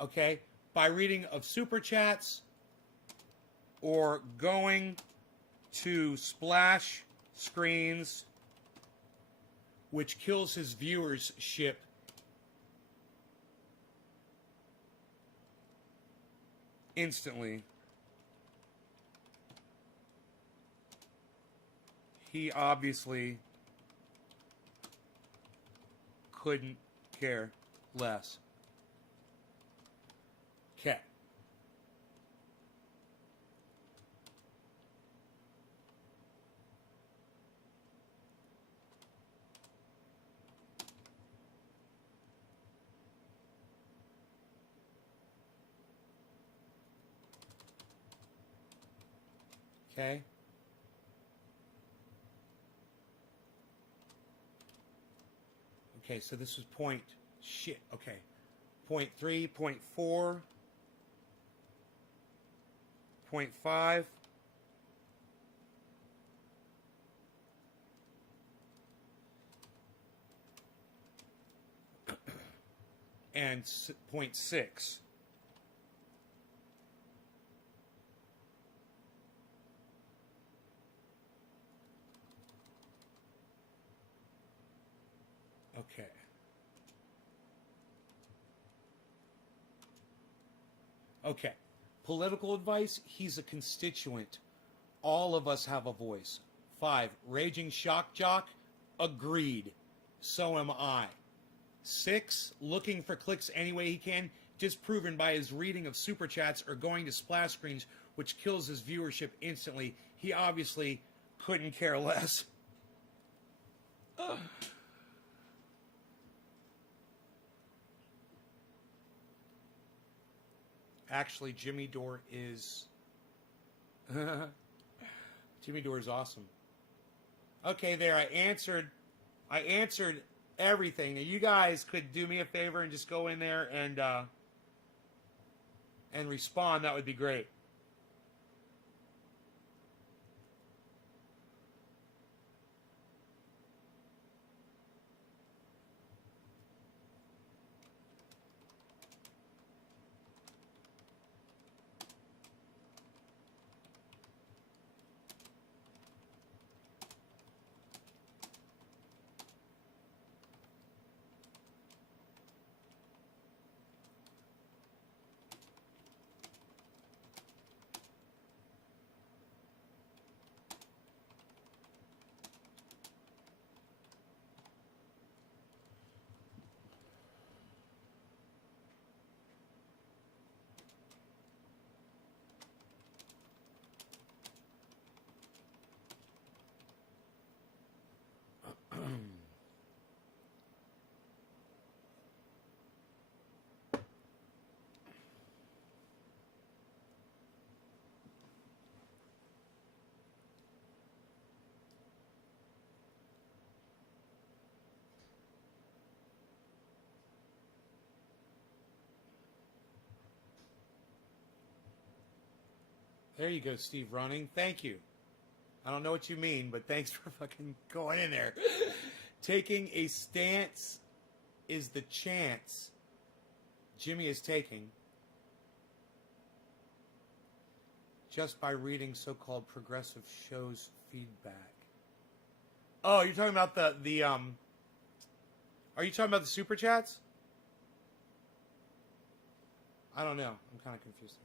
Okay, by reading of super chats or going to splash screens, which kills his viewership instantly. He obviously couldn't care less. Okay. Okay. Okay, so this was point 3, point 4, point 5. And point 6. Okay. Okay. Political advice, he's a constituent. All of us have a voice. 5, raging shock jock. Agreed. So am I. 6, looking for clicks any way he can, disproven by his reading of super chats or going to splash screens, which kills his viewership instantly. He obviously couldn't care less. Actually, Jimmy Dore is... Jimmy Dore is awesome. Okay, there, I answered everything. Now, you guys could do me a favor and just go in there and respond. That would be great. There you go, Steve Running. Thank you. I don't know what you mean, but thanks for fucking going in there. Taking a stance is the chance Jimmy is taking just by reading so-called progressive shows feedback. Oh, you're talking about the are you talking about the super chats? I don't know. I'm kind of confused.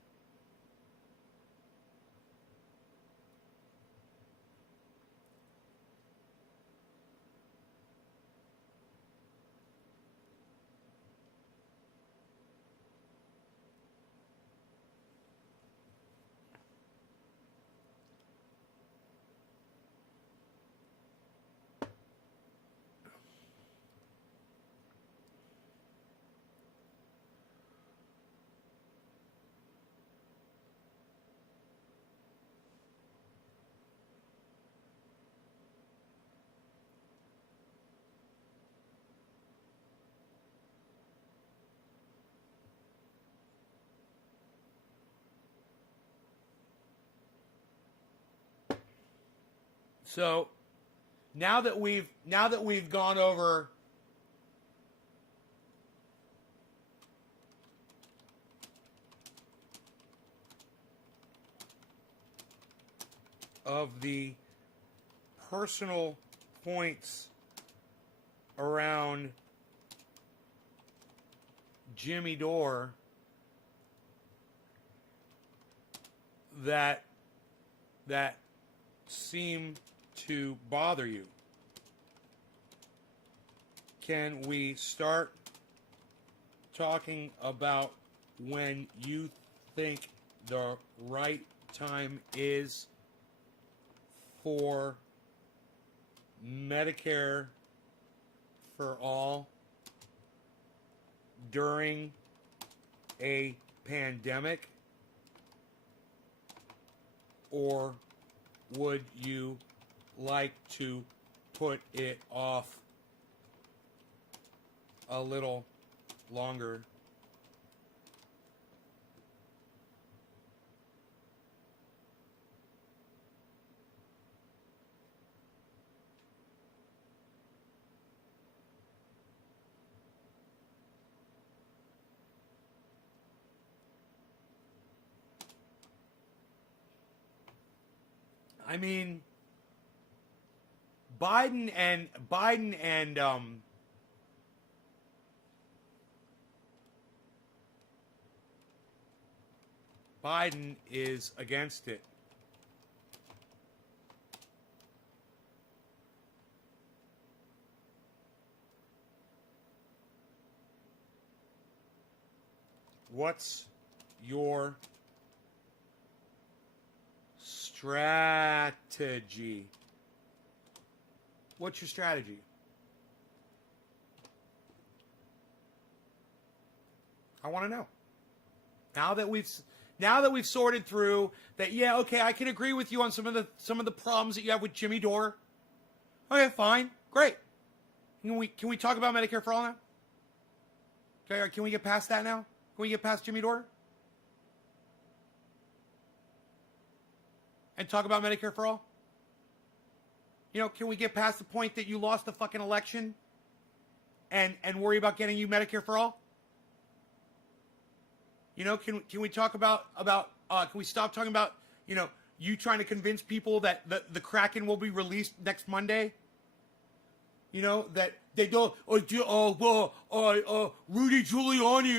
So now that we've gone over of the personal points around Jimmy Dore that seem to bother you, can we start talking about when you think the right time is for Medicare for all during a pandemic? Or would you like to put it off a little longer? I mean, Biden and Biden is against it. What's your strategy? What's your strategy? I want to know. Now that we've sorted through that, yeah, okay, I can agree with you on some of the problems that you have with Jimmy Dore. Okay, fine, great. Can we talk about Medicare for all now? Okay, can we get past that now? Can we get past Jimmy Dore? And talk about Medicare for all? You know, can we get past the point that you lost the fucking election and worry about getting you Medicare for all? You know, can we talk about can we stop talking about, you know, you trying to convince people that the Kraken will be released next Monday? You know, that they don't, Rudy Giuliani,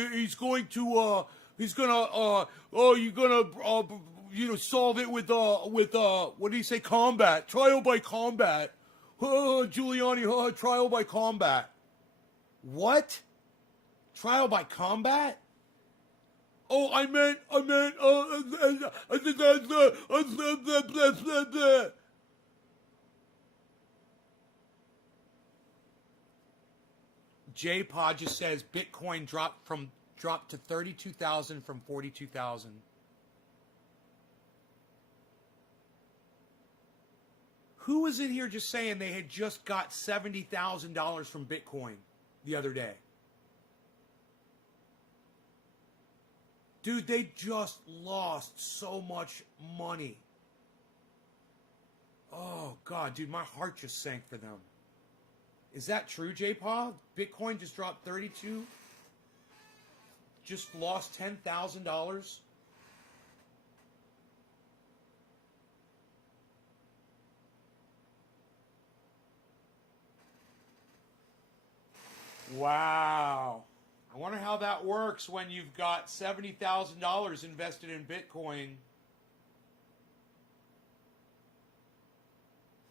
you're gonna solve it with what do you say, combat, trial by combat. Giuliani, trial by combat. What? Trial by combat? Oh, I meant, J Pod just says Bitcoin dropped to 32,000 from 42,000. Who was in here just saying they had just got $70,000 from Bitcoin the other day? Dude, they just lost so much money. Oh, God, dude, my heart just sank for them. Is that true, J-Paw? Bitcoin just dropped 32? Just lost $10,000? Wow. I wonder how that works when you've got $70,000 invested in Bitcoin.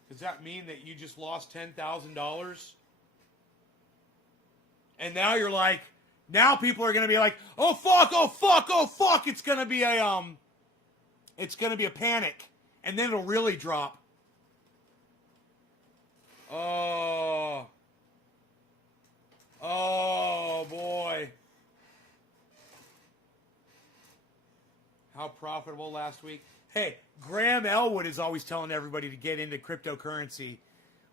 Does that mean that you just lost $10,000? And now you're like, now people are going to be like, oh fuck, it's going to be a panic. And then it'll really drop. Oh, boy. How profitable last week. Hey, Graham Elwood is always telling everybody to get into cryptocurrency.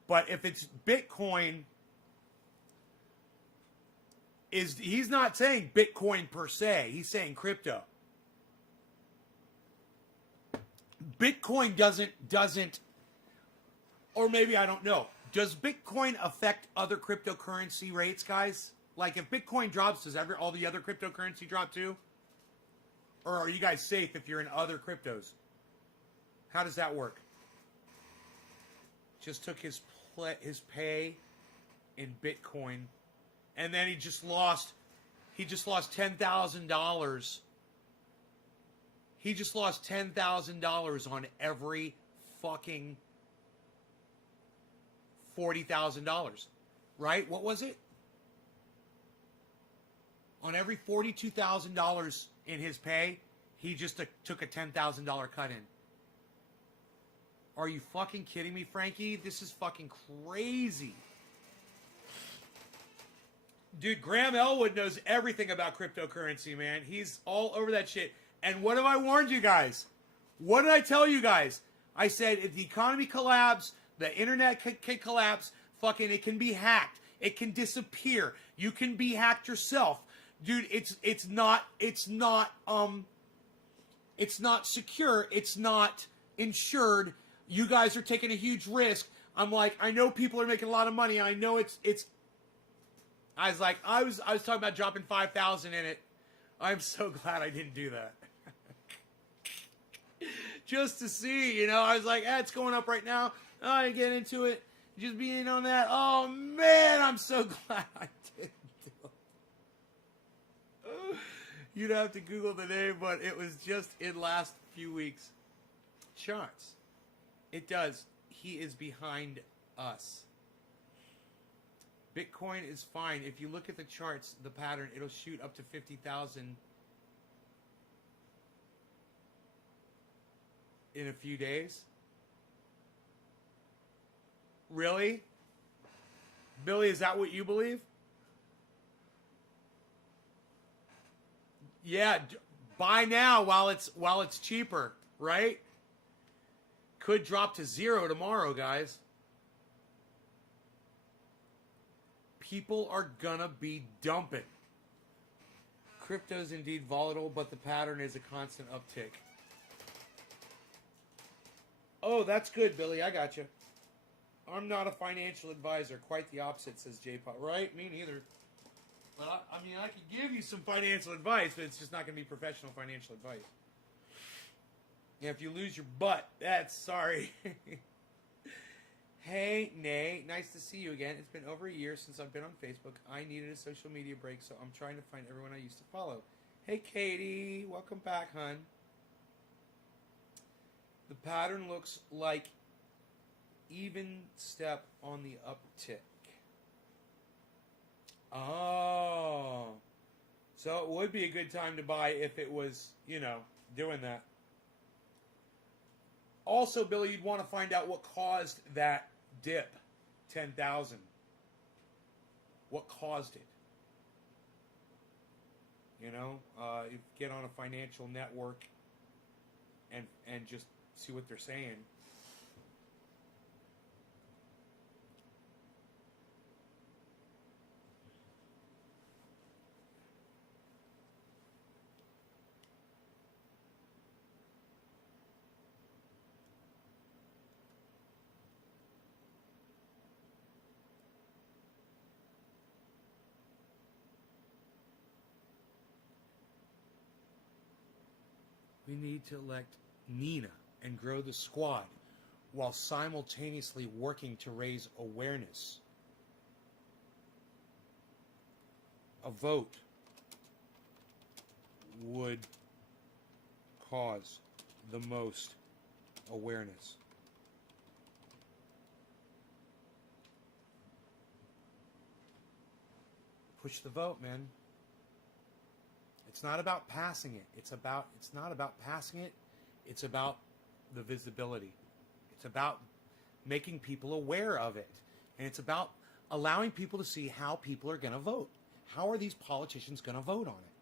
But if it's Bitcoin, he's not saying Bitcoin per se. He's saying crypto. Bitcoin doesn't, or maybe I don't know. Does Bitcoin affect other cryptocurrency rates, guys? Like, if Bitcoin drops, does all the other cryptocurrency drop too? Or are you guys safe if you're in other cryptos? How does that work? Just took his pay in Bitcoin, and then he just lost $10,000. He just lost $10,000 on every fucking $40,000, right? What was it? On every $42,000 in his pay, he just took a $10,000 cut in. Are you fucking kidding me, Frankie? This is fucking crazy. Dude, Graham Elwood knows everything about cryptocurrency, man. He's all over that shit. And what have I warned you guys? What did I tell you guys? I said if the economy collapses, the internet can collapse, fucking it can be hacked. It can disappear. You can be hacked yourself. Dude, it's not secure. It's not insured. You guys are taking a huge risk. I'm like, I know people are making a lot of money. I know it's I was talking about dropping 5,000 in it. I'm so glad I didn't do that. Just to see, I was like, it's going up right now. Oh, I get into it. Just being on that. Oh, man, I'm so glad I didn't do it. You'd have to Google the name, but it was just in last few weeks. Charts. It does. He is behind us. Bitcoin is fine. If you look at the charts, the pattern, it'll shoot up to 50,000 in a few days. Really? Billy, is that what you believe? Yeah, buy now while it's cheaper, right? Could drop to 0 tomorrow, guys. People are gonna be dumping. Crypto's indeed volatile, but the pattern is a constant uptick. Oh, that's good, Billy. I got you. I'm not a financial advisor. Quite the opposite, says J-Pop. Right? Me neither. But I mean, I could give you some financial advice, but it's just not going to be professional financial advice. Yeah, if you lose your butt, that's sorry. Hey, Nay, nice to see you again. It's been over a year since I've been on Facebook. I needed a social media break, so I'm trying to find everyone I used to follow. Hey, Katie, welcome back, hon. The pattern looks like even step on the uptick. Oh. So it would be a good time to buy if it was, doing that. Also, Billy, you'd want to find out what caused that dip, 10,000. What caused it? You get on a financial network and just see what they're saying. We need to elect Nina and grow the squad while simultaneously working to raise awareness. A vote would cause the most awareness. Push the vote, man. It's not about passing it. It's not about passing it. It's about the visibility. It's about making people aware of it. And it's about allowing people to see how people are going to vote. How are these politicians going to vote on it?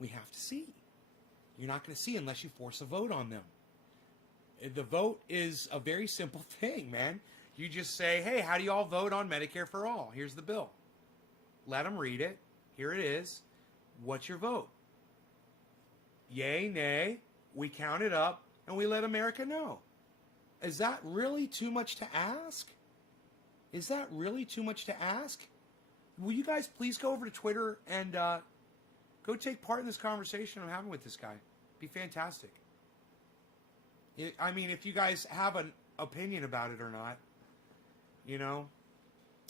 We have to see. You're not going to see unless you force a vote on them. The vote is a very simple thing, man. You just say, hey, how do you all vote on Medicare for all? Here's the bill. Let them read it. Here it is. What's your vote? Yay, nay. We count it up, and we let America know. Is that really too much to ask? Is that really too much to ask? Will you guys please go over to Twitter and go take part in this conversation I'm having with this guy? Be fantastic. I mean, if you guys have an opinion about it or not,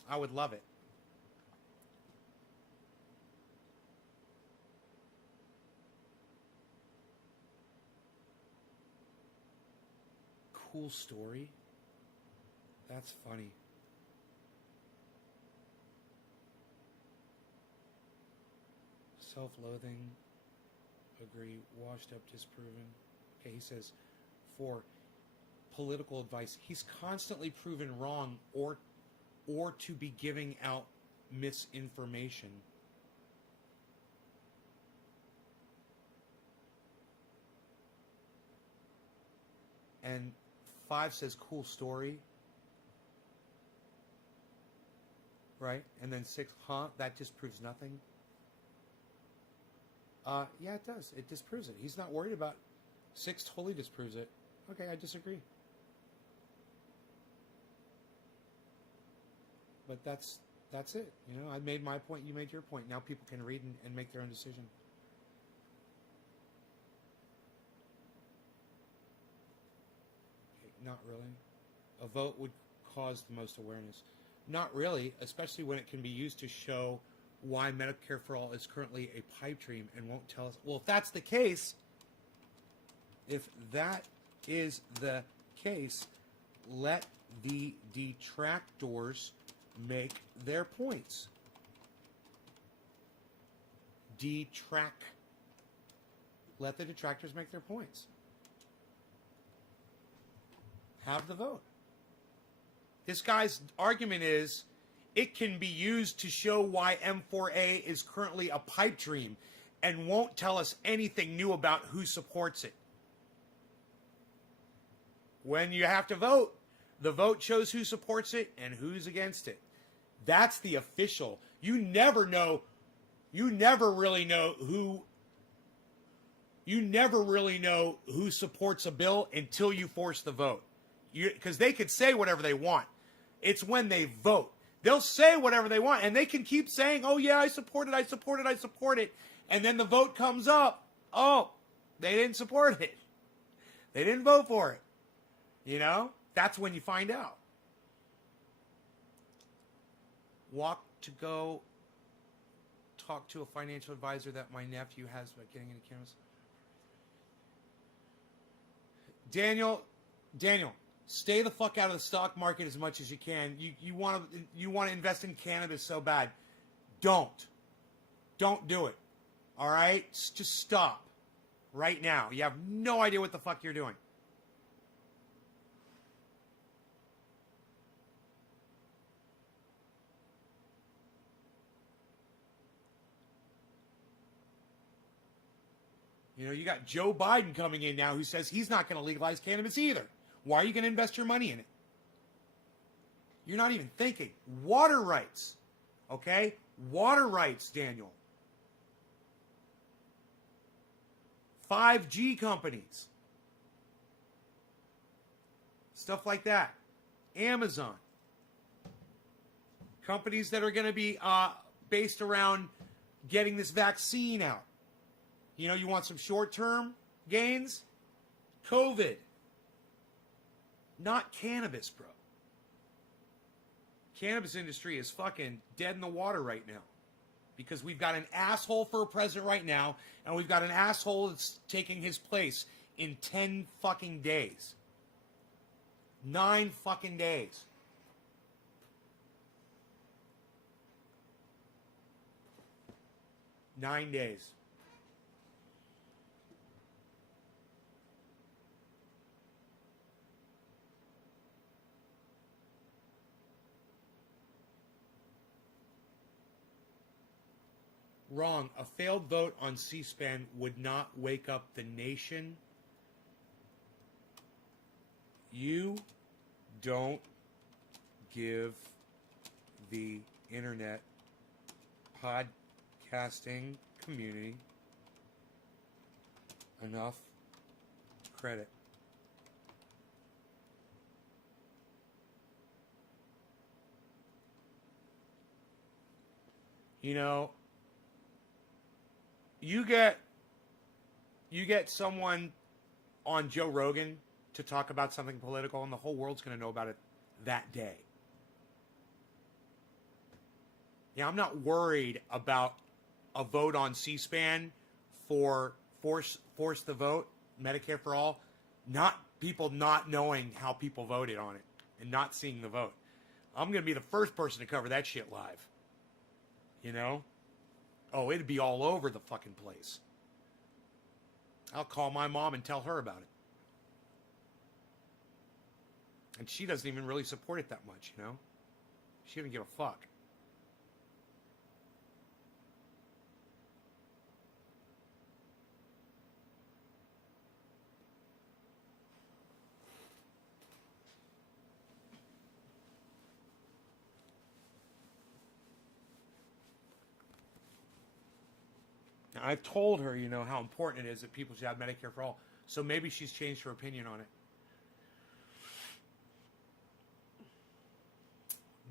I would love it. Cool story. That's funny. Self-loathing. Agree. Washed up, disproven. Okay, he says, for political advice, he's constantly proven wrong or to be giving out misinformation. And 5 says, cool story. Right? And then 6, that disproves nothing. Yeah, it does. It disproves it. He's not worried about 6 totally disproves it. Okay, I disagree. But that's it. I made my point, you made your point. Now people can read and make their own decision. Okay, not really. A vote would cause the most awareness. Not really, especially when it can be used to show why Medicare for All is currently a pipe dream and won't tell us. Well, if that is the case, let the detractors make their points. Let the detractors make their points. have the vote. This guy's argument is it can be used to show why M4A is currently a pipe dream and won't tell us anything new about who supports it. When you have to vote, the vote shows who supports it and who's against it. That's the official. You never really know who supports a bill until you force the vote. Because they could say whatever they want. It's when they vote. They'll say whatever they want, and they can keep saying, oh yeah, I support it, I support it, I support it. And then the vote comes up. Oh, they didn't support it. They didn't vote for it. You know? That's when you find out. Walk to go talk to a financial advisor that my nephew has about getting into cannabis. Daniel, stay the fuck out of the stock market as much as you can. You want to invest in cannabis so bad. Don't do it. All right? Just stop right now. You have no idea what the fuck you're doing. You know, you got Joe Biden coming in now who says he's not going to legalize cannabis either. Why are you going to invest your money in it? You're not even thinking. Water rights. Okay? Water rights, Daniel. 5G companies. Stuff like that. Amazon. Companies that are going to be based around getting this vaccine out. You know, you want some short-term gains? COVID. Not cannabis, bro. Cannabis industry is fucking dead in the water right now. Because we've got an asshole for a president right now, and we've got an asshole that's taking his place in 10 fucking days. 9 fucking days. Nine days. Wrong. A failed vote on C-SPAN would not wake up the nation. You don't give the internet podcasting community enough credit. You know, you get someone on Joe Rogan to talk about something political, and the whole world's going to know about it that day. Yeah, I'm not worried about a vote on C-SPAN for force the vote, Medicare for all, not people not knowing how people voted on it and not seeing the vote. I'm going to be the first person to cover that shit live. You know? Oh, it'd be all over the fucking place. I'll call my mom and tell her about it. And she doesn't even really support it that much, you know? She doesn't give a fuck. I've told her, you know, how important it is that people should have Medicare for all. So maybe she's changed her opinion on it.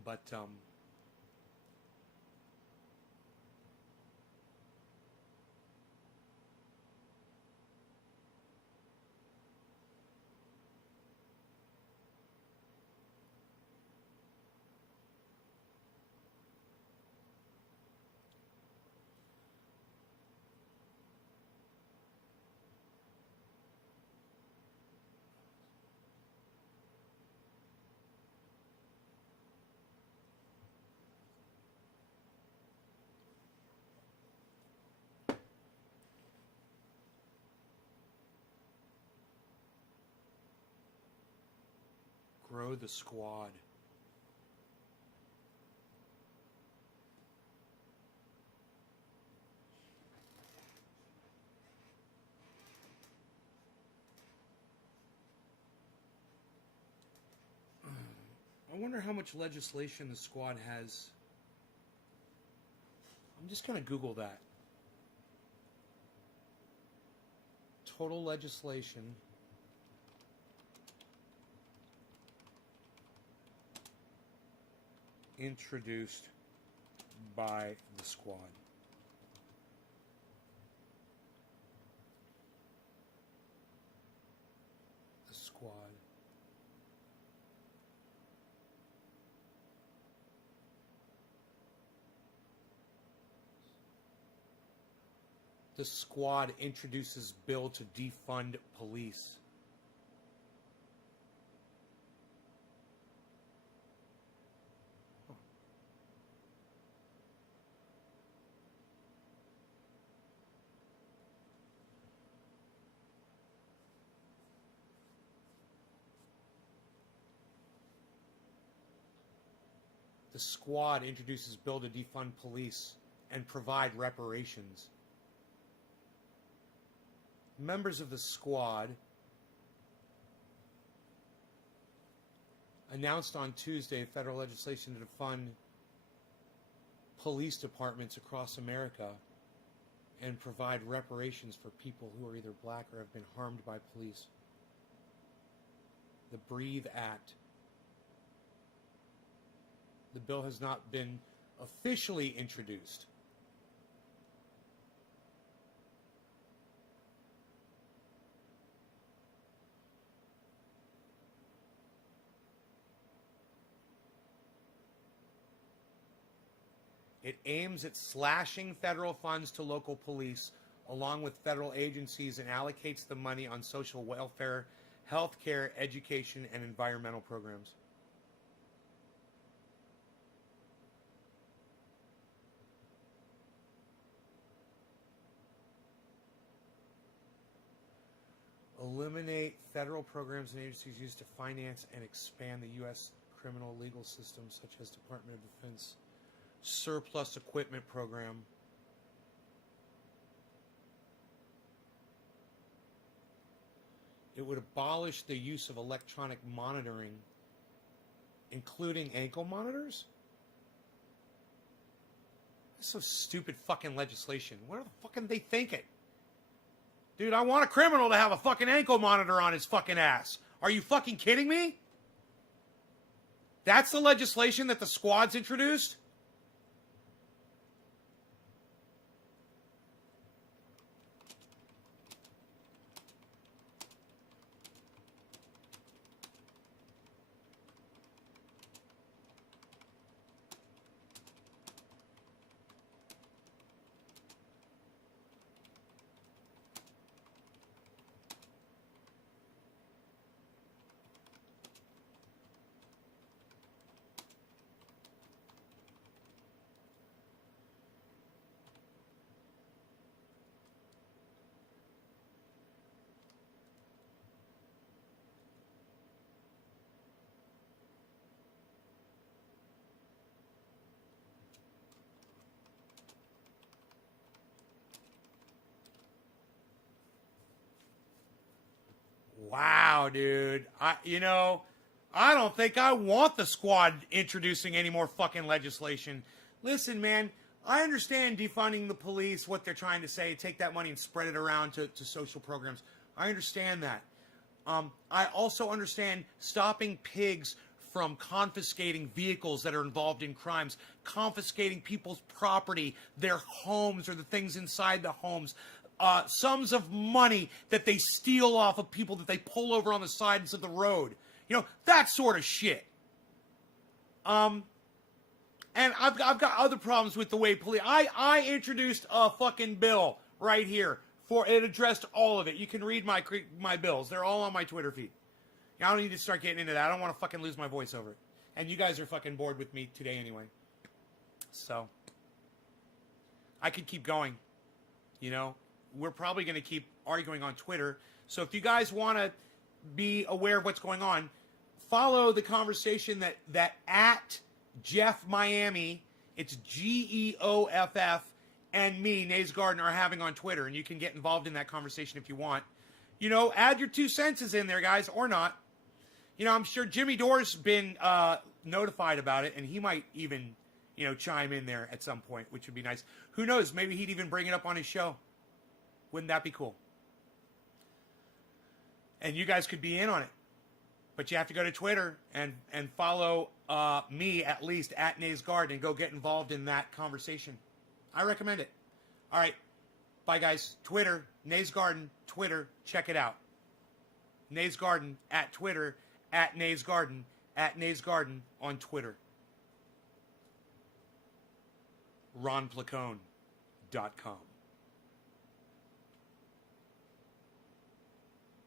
But, Grow the squad. I wonder how much legislation the squad has. I'm just going to Google that. Total legislation. Introduced by the squad. The squad. The squad introduces bill to defund police. The squad introduces bill to defund police and provide reparations. Members of the squad announced on Tuesday federal legislation to defund police departments across America and provide reparations for people who are either black or have been harmed by police. The Breathe Act. The bill has not been officially introduced. It aims at slashing federal funds to local police along with federal agencies and allocates the money on social welfare, health care, education, and environmental programs. Eliminate federal programs and agencies used to finance and expand the U.S. criminal legal system, such as Department of Defense surplus equipment program. It would abolish the use of electronic monitoring, including ankle monitors. That's so stupid fucking legislation. What the fuck are they thinking? Dude, I want a criminal to have a fucking ankle monitor on his fucking ass. Are you fucking kidding me? That's the legislation that the squad's introduced? Wow, dude. I don't think I want the squad introducing any more fucking legislation. Listen, man, I understand defunding the police, what they're trying to say, take that money and spread it around to social programs. I understand that. I also understand stopping pigs from confiscating vehicles that are involved in crimes, confiscating people's property, their homes or the things inside the homes. Sums of money that they steal off of people that they pull over on the sides of the road. You know, that sort of shit. And I've got other problems with the way police... I introduced a fucking bill right here. It addressed all of it. You can read my bills. They're all on my Twitter feed. I don't need to start getting into that. I don't want to fucking lose my voice over it. And you guys are fucking bored with me today anyway. So, I could keep going, you know. We're probably going to keep arguing on Twitter. So if you guys want to be aware of what's going on, follow the conversation that at Jeff Miami, it's GEOFF, and me, Nays Garden, are having on Twitter. And you can get involved in that conversation if you want. You know, add your 2 cents in there, guys, or not. You know, I'm sure Jimmy Dore's been notified about it, and he might even, you know, chime in there at some point, which would be nice. Who knows? Maybe he'd even bring it up on his show. Wouldn't that be cool? And you guys could be in on it. But you have to go to Twitter and follow me, at least, at Nays Garden, and go get involved in that conversation. I recommend it. All right. Bye, guys. Twitter, Nays Garden, Twitter. Check it out. Nays Garden at Twitter, at Nays Garden on Twitter. RonPlacone.com.